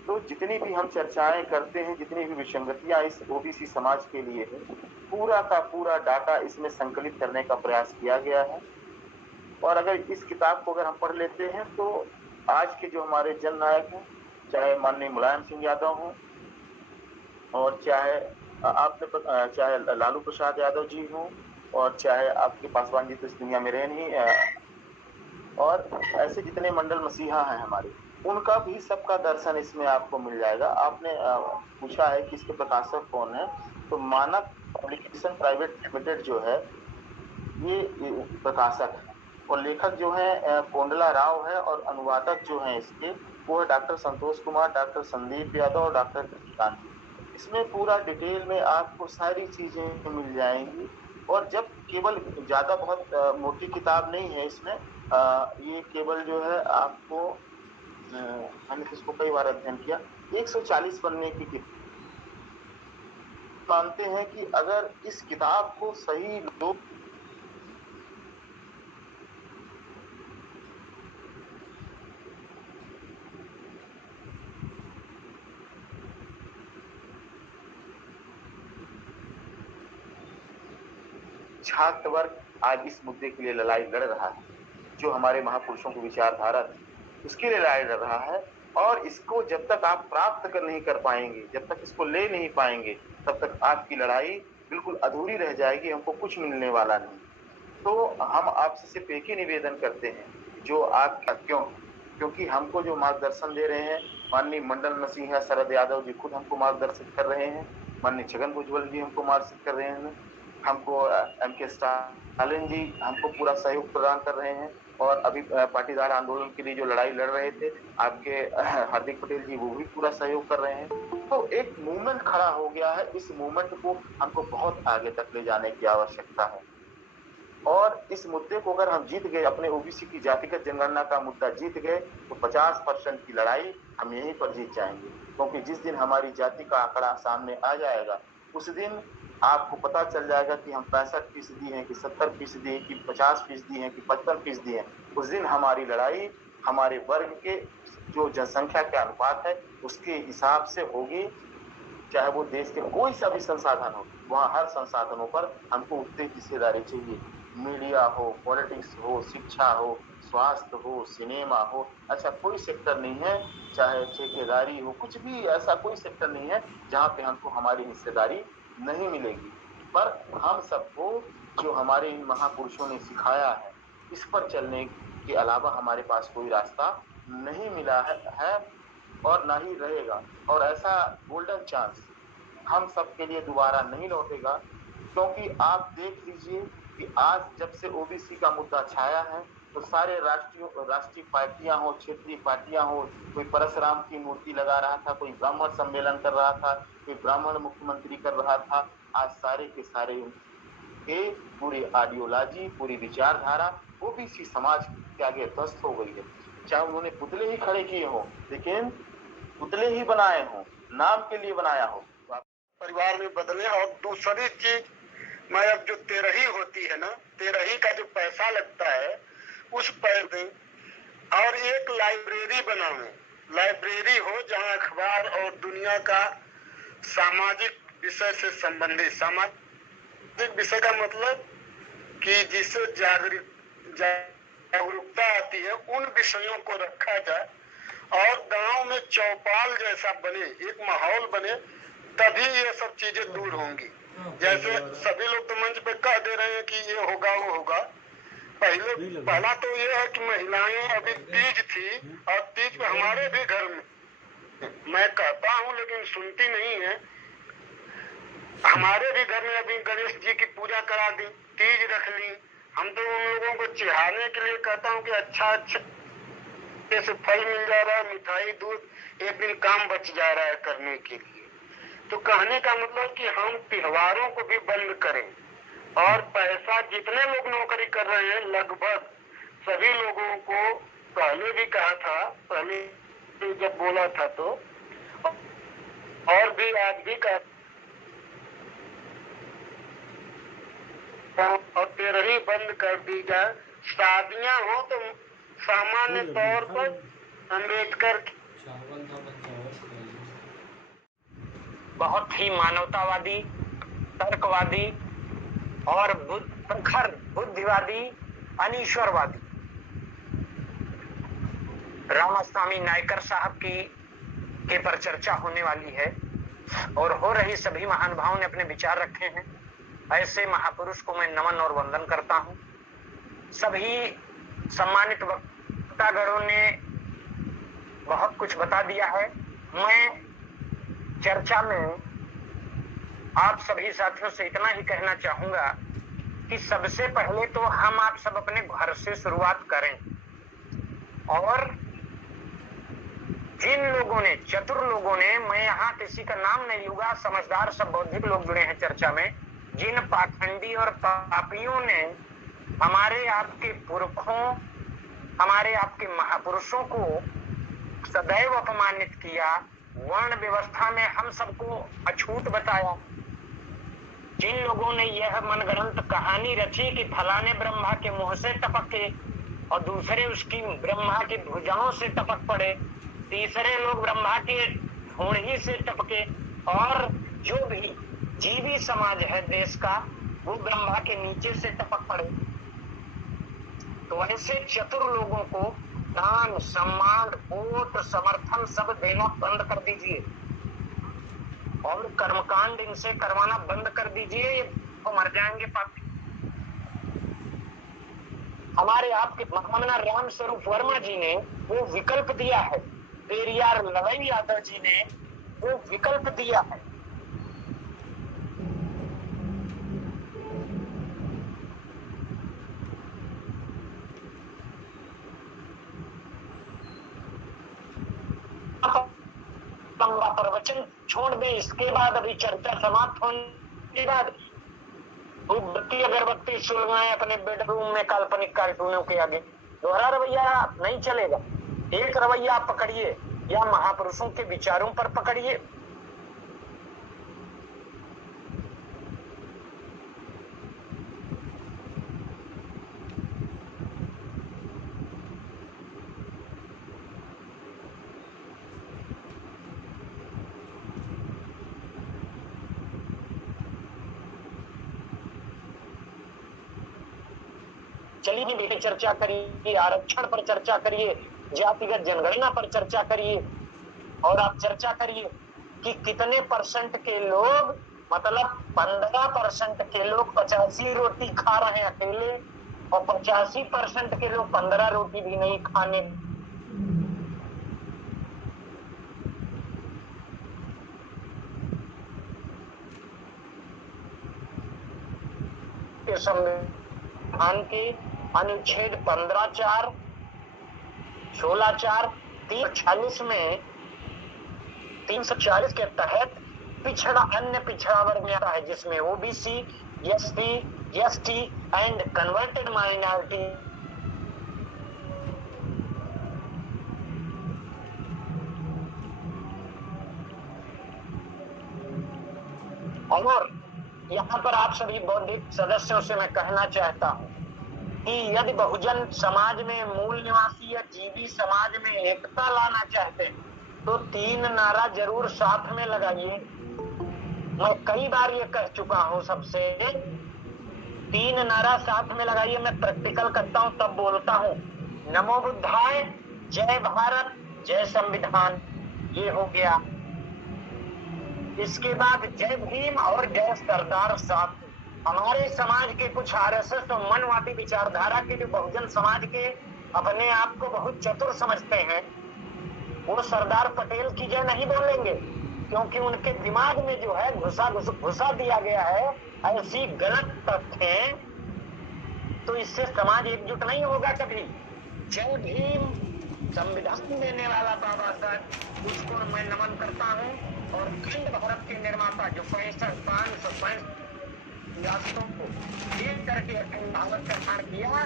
तो जितनी भी हम चर्चाएं करते हैं, जितनी भी विसंगतियां इस ओबीसी समाज के लिए है, पूरा का पूरा डाटा इसमें संकलित करने का प्रयास किया गया है। और अगर इस किताब को अगर हम पढ़ लेते हैं तो आज के जो हमारे जननायक हैं, चाहे माननीय मुलायम सिंह यादव हों, और चाहे लालू प्रसाद यादव जी हों, और चाहे आपके पासवान जी तो इस दुनिया में रहे नहीं, और ऐसे जितने मंडल मसीहा हैं हमारे, उनका भी सबका दर्शन इसमें आपको मिल जाएगा। आपने पूछा है कि इसके प्रकाशक कौन है, तो मानक पब्लिकेशन प्राइवेट लिमिटेड जो है ये प्रकाशक है, और लेखक जो है कोंडला राव है, और अनुवादक जो है इसके वो है डॉक्टर संतोष कुमार, डॉक्टर संदीप यादव और डॉक्टर कृष्णकांत। इसमें पूरा डिटेल में आपको सारी चीजें मिल जाएंगी, और जब केवल ज्यादा बहुत मोटी किताब नहीं है इसमें, ये केवल जो है आपको, मैंने इसको कई बार अध्ययन किया, 140 पन्ने की किताब। मानते हैं कि अगर इस किताब को सही लोग छात्र वर्ग आज इस मुद्दे के लिए लड़ाई लड़ रहा है, जो हमारे महापुरुषों की विचारधारा थी उसके लिए लड़ाई लड़ रहा है, और इसको जब तक आप प्राप्त कर नहीं कर पाएंगे, जब तक इसको ले नहीं पाएंगे, तब तक आपकी लड़ाई बिल्कुल अधूरी रह जाएगी, हमको कुछ मिलने वाला नहीं। तो हम आपसे सिर्फ एक ही निवेदन करते हैं, जो आप क्योंकि हमको जो मार्गदर्शन दे रहे हैं माननीय मंडल मसीहा शरद यादव जी खुद हमको मार्गदर्शित कर रहे हैं, माननीय छगन भुजबल जी हमको मार्गदर्शित कर रहे हैं, हमको एमके स्टालिन जी हमको पूरा सहयोग प्रदान कर रहे हैं, और अभी पाटीदार आंदोलन के लिए जो लड़ाई लड़ रहे थे आपके हार्दिक पटेल जी, वो भी पूरा सहयोग कर रहे हैं। तो एक मूवमेंट खड़ा हो गया है, इस मूवमेंट को हमको बहुत आगे तक ले जाने की आवश्यकता है, और इस मुद्दे को अगर हम जीत गए, अपने ओबीसी की जातिगत जनगणना का मुद्दा जीत गए, तो 50% की लड़ाई हम यहीं पर जीत जाएंगे। क्योंकि जिस दिन हमारी जाति का आंकड़ा सामने आ जाएगा, उस दिन आपको पता चल जाएगा कि हम 65% हैं कि 70% हैं कि 50% हैं कि 55% हैं। उस दिन हमारी लड़ाई हमारे वर्ग के जो जनसंख्या के अनुपात है उसके हिसाब से होगी, चाहे वो देश के कोई सा भी संसाधन हो, वहाँ हर संसाधनों पर हमको उतनी हिस्सेदारी चाहिए। मीडिया हो, पॉलिटिक्स हो, शिक्षा हो, स्वास्थ्य हो, सिनेमा हो, ऐसा कोई सेक्टर नहीं है, चाहे ठेकेदारी हो, कुछ भी ऐसा कोई सेक्टर नहीं है जहाँ पे हमको हमारी हिस्सेदारी नहीं मिलेगी। पर हम सबको जो हमारे इन महापुरुषों ने सिखाया है, इस पर चलने के अलावा हमारे पास कोई रास्ता नहीं मिला है और ना ही रहेगा। और ऐसा गोल्डन चांस हम सब के लिए दोबारा नहीं लौटेगा, क्योंकि आप देख लीजिए कि आज जब से ओबीसी का मुद्दा छाया है, तो तो सारे राष्ट्रीय पार्टियां हो, क्षेत्रीय पार्टियां हो, कोई परशुराम की मूर्ति लगा रहा था, कोई ब्राह्मण सम्मेलन कर रहा था, कोई ब्राह्मण मुख्यमंत्री कर रहा था। आज सारे के सारे के पूरी आइडियोलॉजी, पूरी विचारधारा ओबीसी समाज के आगे ध्वस्त हो गई है। चाहे उन्होंने पुतले ही खड़े किए हो, लेकिन पुतले ही बनाए हो, नाम के लिए बनाया हो। परिवार में बदले। और दूसरी चीज, मैं अब जो तेरही होती है ना, तेरही का जो पैसा लगता है उस पैसे, और एक लाइब्रेरी बनाऊं, लाइब्रेरी हो जहां अखबार और दुनिया का सामाजिक विषय से संबंधित, सामाजिक विषय का मतलब कि जिससे जागरूकता आती है, उन विषयों को रखा जाए और गांव में चौपाल जैसा बने, एक माहौल बने, तभी ये सब चीजें दूर होंगी। जैसे सभी लोग तो मंच पे कह दे रहे हैं कि ये होगा वो होगा। पहला तो ये है कि महिलाएं, अभी तीज थी और तीज पे हमारे भी घर में, मैं कहता हूँ लेकिन सुनती नहीं है, हमारे भी घर में अभी गणेश जी की पूजा करा दी, तीज रख ली। हम तो उन लोगों को चिढ़ाने के लिए कहता हूँ कि अच्छा जैसे फल मिल जा रहा है, मिठाई, दूध, एक दिन काम बच जा रहा है करने के लिए। तो कहने का मतलब कि हम त्योहारों को भी बंद करें, और पैसा, जितने लोग नौकरी कर रहे हैं लगभग सभी लोगों को पहले भी कहा था, पहले जब बोला था तो, और भी आज भी कहा, और तेरही बंद कर दी जाए। शादियां हो तो सामान्य तौर पर अम्बेडकर बहुत ही मानवतावादी, तर्कवादी और प्रखर बुद्धिवादी, अनीश्वरवादी रामास्वामी नायकर साहब के पर चर्चा होने वाली है, और हो रही। सभी महानुभावों ने अपने विचार रखे हैं। ऐसे महापुरुष को मैं नमन और वंदन करता हूं। सभी सम्मानित वक्तागणों ने बहुत कुछ बता दिया है। मैं चर्चा में आप सभी साथियों से इतना ही कहना चाहूंगा कि सबसे पहले तो हम आप सब अपने घर से शुरुआत करें, और जिन लोगों ने, चतुर लोगों ने, मैं यहाँ किसी का नाम नहीं लूंगा, समझदार सब बौद्धिक लोग जुड़े हैं चर्चा में, जिन पाखंडी और पापियों ने हमारे आपके पुरखों, हमारे आपके महापुरुषों को सदैव अपमानित किया, वर्ण व्यवस्था में हम सबको अछूत बताया, जिन लोगों ने यह मनगढ़ंत कहानी रची कि फलाने ब्रह्मा के मुंह से टपके और दूसरे उसकी ब्रह्मा की भुजाओं से टपक पड़े, तीसरे लोग ब्रह्मा के होड़ी से टपके, और जो भी जीवी समाज है देश का वो ब्रह्मा के नीचे से टपक पड़े। तो ऐसे चतुर लोगों को दान, सम्मान, वोट, समर्थन सब देना बंद कर दीजिए, और कर्मकांड इनसे करवाना बंद कर दीजिए, ये तो मर जाएंगे पापी। हमारे आपके महामना राम स्वरूप वर्मा जी ने वो विकल्प दिया है, पेरियार लवई यादव जी ने वो विकल्प दिया है। लंबा प्रवचन छोड़ दे, इसके बाद अभी चर्चा समाप्त होने के बाद बत्ती अगरबत्ती सुलगाएं अपने बेडरूम में काल्पनिक कार्टूनों के आगे। दोहरा रवैया नहीं चलेगा, एक रवैया आप पकड़िए, या महापुरुषों के विचारों पर पकड़िए। चलिए बेटे चर्चा करिए, आरक्षण पर चर्चा करिए, जातिगत जनगणना पर चर्चा करिए, और आप चर्चा करिए कि कितने परसेंट के लोग, मतलब 15% के लोग 85 रोटी खा रहे हैं अकेले, और 85% के लोग 15 रोटी भी नहीं खाने के संविधान के अनुच्छेद 15(4), 16(4), 340 में 340 के तहत अन्य पिछड़ा वर्ग में आता है, जिसमें OBC, SC, ST and converted minority और यहाँ पर आप सभी बौद्धिक सदस्यों से मैं कहना चाहता हूँ कि यदि बहुजन समाज में, मूल निवासी या जीवी समाज में एकता लाना चाहते हैं तो 3 नारा जरूर साथ में लगाइए। मैं कई बार ये कह चुका हूँ सबसे, 3 नारा साथ में लगाइए। मैं प्रैक्टिकल करता हूँ तब बोलता हूँ। नमो बुद्धाय, जय भारत, जय संविधान, ये हो गया। इसके बाद जय भीम और जय सरदार साहब। हमारे समाज के कुछ आरएसएस और मनवादी विचारधारा के जो बहुजन समाज के अपने आप को बहुत चतुर समझते हैं, वो सरदार पटेल की जय नहीं बोलेंगे, क्योंकि उनके दिमाग में जो है घुसा दिया गया है ऐसी गलत तथ्य, तो इससे समाज एकजुट नहीं होगा कभी। जय भीम, संविधान देने वाला बाबा साहब, उसको मैं नमन करता हूँ। और अखंड भारत के निर्माता जो 565 रियासतों को एक करके अखंड भारत का निर्माण किया,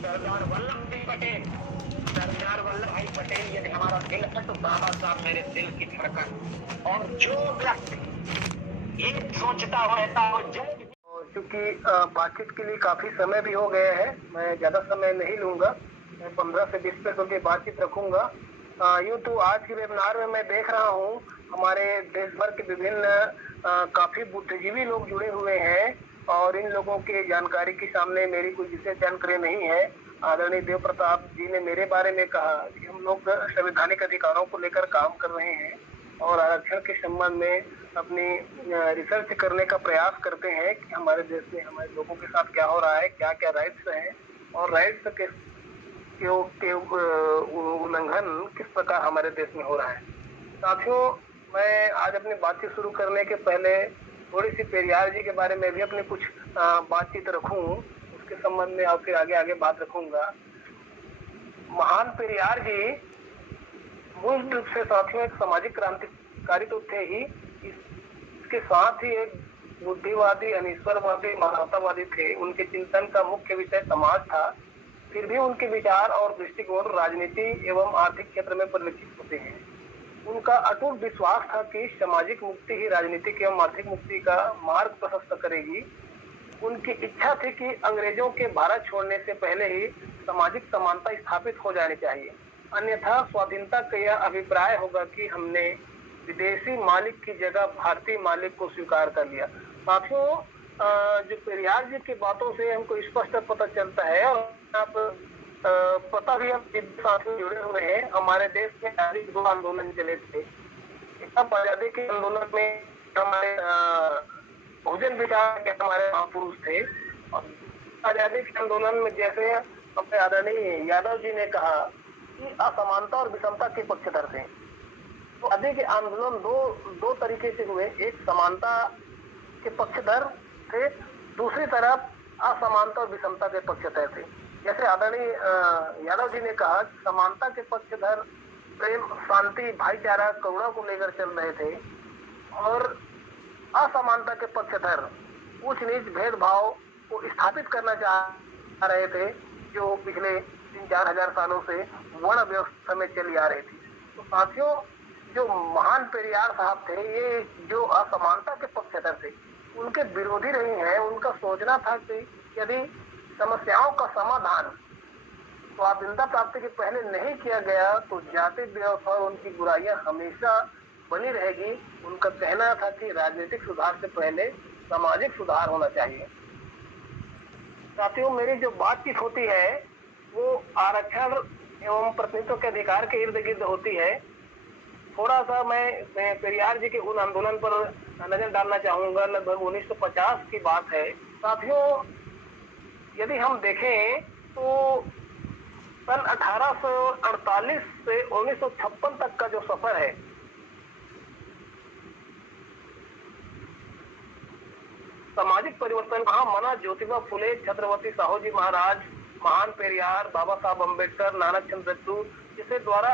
सरदार वल्लभ भाई पटेल। सरदार वल्लभ भाई पटेल यदि हमारा दिल है तो बाबा साहब मेरे दिल की धड़कन। और जो व्यक्ति एक सोचता हो रहता हो जय। क्योंकि बातचीत के लिए काफी समय भी हो गया है, मैं ज्यादा समय नहीं लूंगा, मैं 15 से 20 मिनट की बातचीत रखूंगा। यूँ तो आज के वेबिनार में मैं देख रहा हूँ हमारे देश भर के विभिन्न काफी बुद्धिजीवी लोग जुड़े हुए हैं, और इन लोगों के जानकारी के सामने मेरी कोई विशेष जानकारी नहीं है। आदरणीय देव प्रताप जी ने मेरे बारे में कहा कि हम लोग संवैधानिक अधिकारों को लेकर काम कर रहे हैं और आरक्षण के संबंध में अपनी रिसर्च करने का प्रयास करते हैं कि हमारे देश में हमारे लोगों के साथ क्या हो रहा है, क्या क्या राइट्स हैं और राइट्स के उल्लंघन किस प्रकार हमारे देश में हो रहा है। साथियों, मैं आज अपनी बातचीत शुरू करने के पहले थोड़ी सी पेरियार जी के बारे में भी अपनी कुछ बातचीत रखूं, उसके संबंध में और फिर आगे बात रखूंगा। महान पेरियार जी मूल रूप से साथियों एक सामाजिक क्रांतिकारी तो थे ही, इसके साथ ही एक बुद्धिवादी, अनीश्वरवादी, मानवतावादी थे। उनके चिंतन का मुख्य विषय समाज था, फिर भी उनके विचार और दृष्टिकोण राजनीति एवं आर्थिक क्षेत्र में परिलक्षित होते हैं। उनका अटूट विश्वास था कि सामाजिक मुक्ति ही राजनीतिक एवं आर्थिक मुक्ति का मार्ग प्रशस्त करेगी। उनकी इच्छा थी कि अंग्रेजों के भारत छोड़ने से पहले ही सामाजिक समानता स्थापित हो जानी चाहिए, अन्यथा स्वाधीनता का यह अभिप्राय होगा कि हमने विदेशी मालिक की जगह भारतीय मालिक को स्वीकार कर लिया। साथियों, जो पेरियार जी की बातों से हमको स्पष्ट पता चलता है, और आप पता भी हम साथियों जुड़े हुए हैं, हमारे देश में आजादी के 2 आंदोलन चले थे। आजादी के आंदोलन में हमारे बहुजन विचार के हमारे महापुरुष थे, और आजादी के आंदोलन में जैसे अपने आदरणीय यादव जी ने कहा कि असमानता और विषमता के पक्षधर थे। तो आजादी के आंदोलन दो तरीके से हुए, एक समानता के पक्षधर थे, दूसरी तरफ असमानता और विषमता के पक्षधर थे। जैसे आदरणीय यादव जी ने कहा, समानता के पक्षधर प्रेम, शांति, भाईचारा, करुणा को लेकर चल रहे थे, और असमानता के पक्षधर ऊंच नीच भेदभाव को स्थापित करना चाह रहे थे, जो पिछले 3-4 हजार सालों से वर्ण व्यवस्था में चली आ रही थी। तो साथियों, जो महान पेरियार साहब थे, ये जो असमानता के पक्षधर थे, उनके विरोधी नहीं है। उनका सोचना था कि यदि समस्याओं का समाधान स्वाधीनता प्राप्ति के पहले नहीं किया गया तो जाति व्यवस्था और उनकी बुराइयां हमेशा बनी रहेगी। उनका कहना था कि राजनीतिक सुधार से पहले सामाजिक सुधार होना चाहिए। साथियों, मेरी जो बातचीत होती है वो आरक्षण एवं प्रतिनिधित्व के अधिकार के इर्द गिर्द होती है। थोड़ा सा मैं पेरियार जी के उन आंदोलन पर नजर डालना चाहूंगा। लगभग 1950 की बात है। साथियों, यदि हम देखें तो सन 1848 से 1956 तक का जो सफर है, सामाजिक परिवर्तन कहाँ मना, ज्योतिबा फुले, छत्रपति साहू जी महाराज, महान पेरियार, बाबा साहब अम्बेडकर, नानक चंद्रचूड़, जिसे द्वारा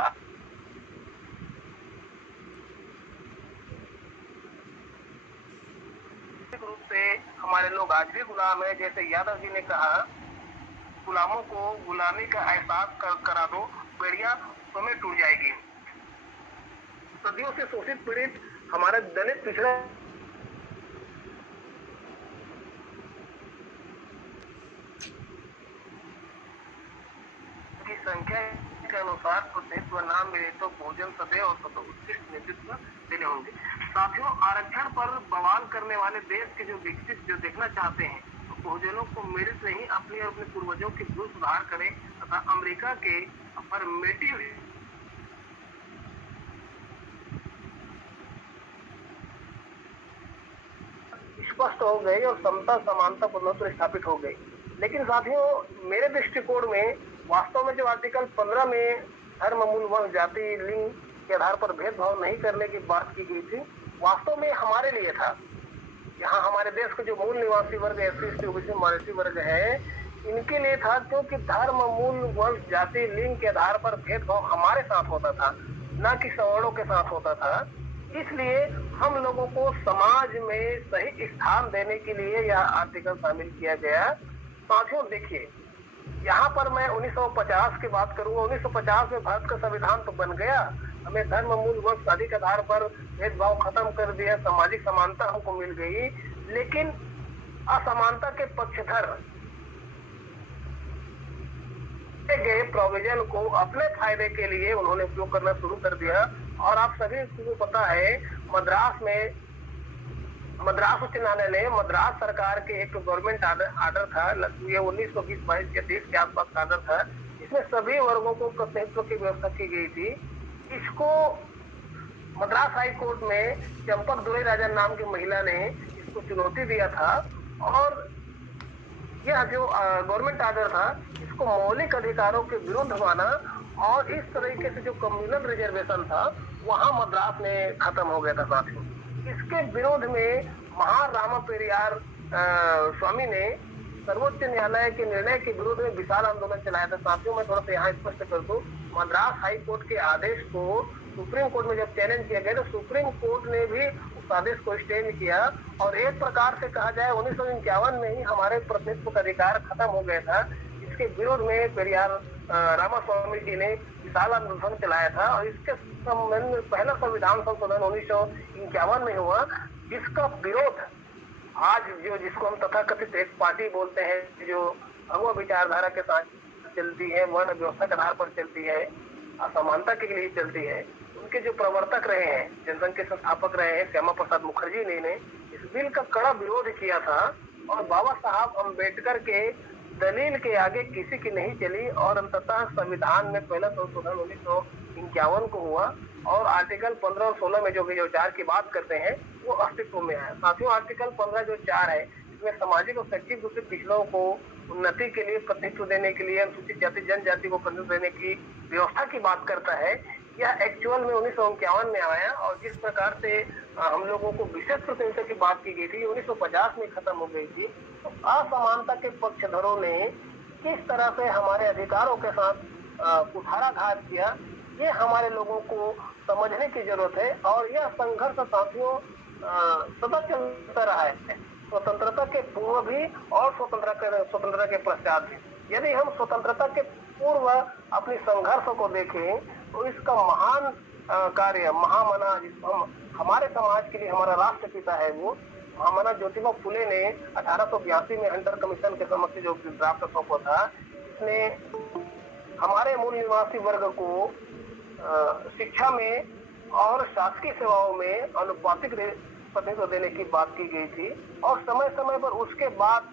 रूप से हमारे लोग आज भी गुलाम है। जैसे यादव जी ने कहा, गुलामों को गुलामी का एहसास करा दो, बेड़िया तुम्हें टूट जाएगी। सदियों से शोषित पीड़ित हमारे दलित पिछड़ा की संख्या के अनुसार प्रतिनिधित्व नाम मिले तो भोजन सदैव और उत्कृष्ट नेतृत्व देने होंगे। साथियों, आरक्षण पर बवाल करने वाले देश के जो विकसित जो देखना चाहते हैं, तो भोजनों को मेरिट नहीं अपने और अपने पूर्वजों के भूल सुधार करें तथा अमेरिका के अफर्मेटिव स्पष्ट हो गई और समता समानता पूर्णत्व स्थापित हो गई। लेकिन साथियों, मेरे दृष्टिकोण में वास्तव में जो आर्टिकल 15 में धर्म, मूल, वंश, जाति, लिंग के आधार पर भेदभाव नहीं करने की बात की गई थी, वास्तव में हमारे लिए था। यहाँ हमारे देश के जो मूल निवासी वर्ग एससी, एसटी, ओबीसी, माइनॉरिटी वर्ग है, इनके लिए था, क्योंकि धर्म, मूल, वंश, जाति, लिंग के आधार पर भेदभाव हमारे साथ होता था, न कि सवर्णों के साथ होता था। इसलिए हम लोगों को समाज में सही स्थान देने के लिए यह आर्टिकल शामिल किया गया। साथियों देखिए, यहाँ पर मैं 1950 की बात करूंगा। 1950 में भारत का संविधान तो बन गया, हमें धर्म, मूल, वंश आदि के आधार पर भेदभाव खत्म कर दिया, सामाजिक समानता हमको मिल गई। लेकिन असमानता के पक्षधर गए प्रोविजन को अपने फायदे के लिए उन्होंने उपयोग करना शुरू कर दिया। और आप सभी को पता है, मद्रास उच्च न्यायालय ने मद्रास सरकार के एक गवर्नमेंट आर्डर था, ये 1920-22 के 30 के आसपास का आर्डर था, इसमें सभी वर्गों को प्रतिनिधित्व की व्यवस्था की गई थी। इसको मद्रास हाई कोर्ट में चंपक दुराईराजन नाम की महिला ने इसको चुनौती दिया था और यह जो गवर्नमेंट आर्डर था, इसको मौलिक अधिकारों के विरुद्ध माना और इस तरीके से जो कम्युनल रिजर्वेशन था वहां मद्रास में खत्म हो गया था। साथियों, इसके विरोध में महान रामा पेरियार स्वामी ने सर्वोच्च न्यायालय के निर्णय के विरोध में विशाल आंदोलन चलाया था। साथियों, मैं थोड़ा सा यहाँ स्पष्ट कर दूं, मद्रास हाई कोर्ट के आदेश को सुप्रीम कोर्ट में जब चैलेंज किया गया तो सुप्रीम कोर्ट ने भी उस आदेश को स्टैंड किया और एक प्रकार से कहा जाए 1951 में ही हमारे प्रतिनिधित्व का अधिकार खत्म हो गया था। इसके विरोध में पेरियार रामास्वामी जी ने विशाल आंदोलन चलाया था और इसके संबंध में पहला संविधान संशोधन 1951 में हुआ, जिसका विरोध आज जो जिसको हम तथाकथित एक पार्टी बोलते हैं, जो भगवा विचारधारा के साथ चलती है, वर्ण व्यवस्था के आधार पर चलती है, असमानता के लिए चलती है, उनके जो प्रवर्तक रहे हैं, जनसंघ के संस्थापक रहे हैं श्यामा प्रसाद मुखर्जी ने इस बिल का कड़ा विरोध किया था और बाबा साहब अम्बेडकर के दलील के आगे किसी की नहीं चली और अंततः संविधान में पहला संशोधन 1951 को हुआ और आर्टिकल 15 और 16 में जो विचार की बात करते हैं वो अस्तित्व में आया। साथियों, आर्टिकल 15 जो 4 है, इसमें सामाजिक और शैक्षिक रूप से पिछड़ों को उन्नति के लिए प्रतिनिधित्व देने के लिए अनुसूचित जाति जनजाति को प्रतिनिधित्व देने की व्यवस्था की बात करता है। यह एक्चुअल में 1951 में आया और जिस प्रकार से हम लोगों को विशेष प्रतिनिधित्व की बात की गई थी 1950 में खत्म हो गई थी। तो असमानता के पक्षधरों ने किस तरह से हमारे अधिकारों के साथ कुठाराघात किया, ये हमारे लोगों को समझने की जरूरत है और यह संघर्ष साथियों सदा चलता रहा है, स्वतंत्रता के पूर्व भी और स्वतंत्रता के पश्चात भी। यदि हम स्वतंत्रता के पूर्व अपनी संघर्ष को देखें तो इसका महान कार्य महामना, जिसको हम हमारे समाज के लिए हमारा राष्ट्रपिता है, वो महामना ज्योतिबा फुले ने 1882 में हंटर कमीशन के समक्ष जो ड्राफ्ट सौंपा था, इसने हमारे मूल निवासी वर्ग को शिक्षा में और शासकीय सेवाओं में अनुपातिक प्रतिनिधित्व देने की बात की गई थी और समय समय पर उसके बाद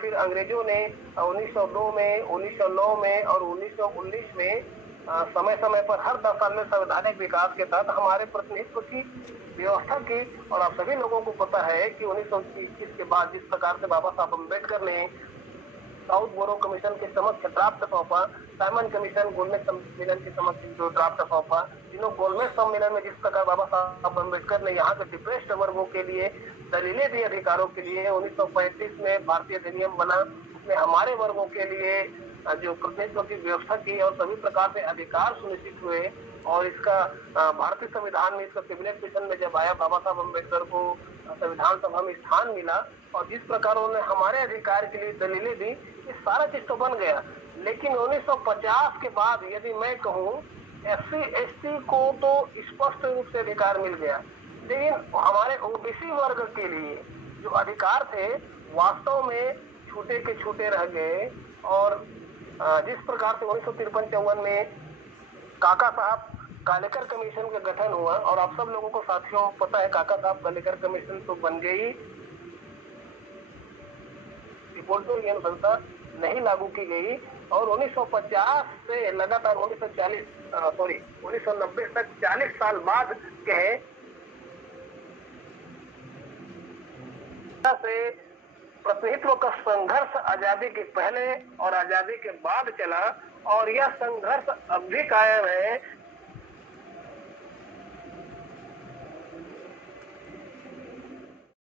फिर अंग्रेजों ने 1902 में, 1909 में और 1919 में समय समय पर हर 10 साल में संवैधानिक विकास के तहत हमारे प्रतिनिधित्व की व्यवस्था की। और आप सभी लोगों को पता है कि 1921 के बाद जिस प्रकार से बाबा साहब अम्बेडकर ने साउथ बोरो कमीशन के समक्ष ड्राफ्ट सौंपा, साइमन कमीशन गोलमेज सम्मेलन के समक्ष जो ड्राफ्ट सौंपा, तीनों गोलमेज सम्मेलन में जिस प्रकार बाबा साहब अम्बेडकर ने यहाँ के डिप्रेस्ड वर्गों के लिए दलीलें दी अधिकारों के लिए, 1935 में भारतीय अधिनियम बना, उसमें हमारे वर्गों के लिए जो प्रतिनिधित्व की व्यवस्था की और सभी प्रकार से अधिकार सुनिश्चित हुए और इसका भारतीय संविधान में इसका कैबिनेट मिशन में जब आया, बाबा साहब अम्बेडकर को संविधान सभा में स्थान मिला और जिस प्रकार उन्होंने हमारे अधिकार के लिए दलीलें दी, ये सारा चीज तो बन गया। लेकिन 1950 के बाद यदि मैं कहूँ SC ST को तो स्पष्ट रूप से अधिकार मिल गया, लेकिन हमारे OBC वर्ग के लिए जो अधिकार थे वास्तव में छूटे के छूटे रह गए। और जिस प्रकार से 1953-54 में काका साहब कालेकर कमीशन का गठन हुआ और आप सब लोगों को साथियों पता है काका साहब कालेकर कमीशन तो बन गई, रिपोर्टिंग अनुशंसा नहीं लागू की गई और 1950 से लगातार 1990 तक 40 साल बाद कहे से प्रतिनिधित्व का संघर्ष आजादी के पहले और आजादी के बाद चला और यह संघर्ष अब भी कायम है।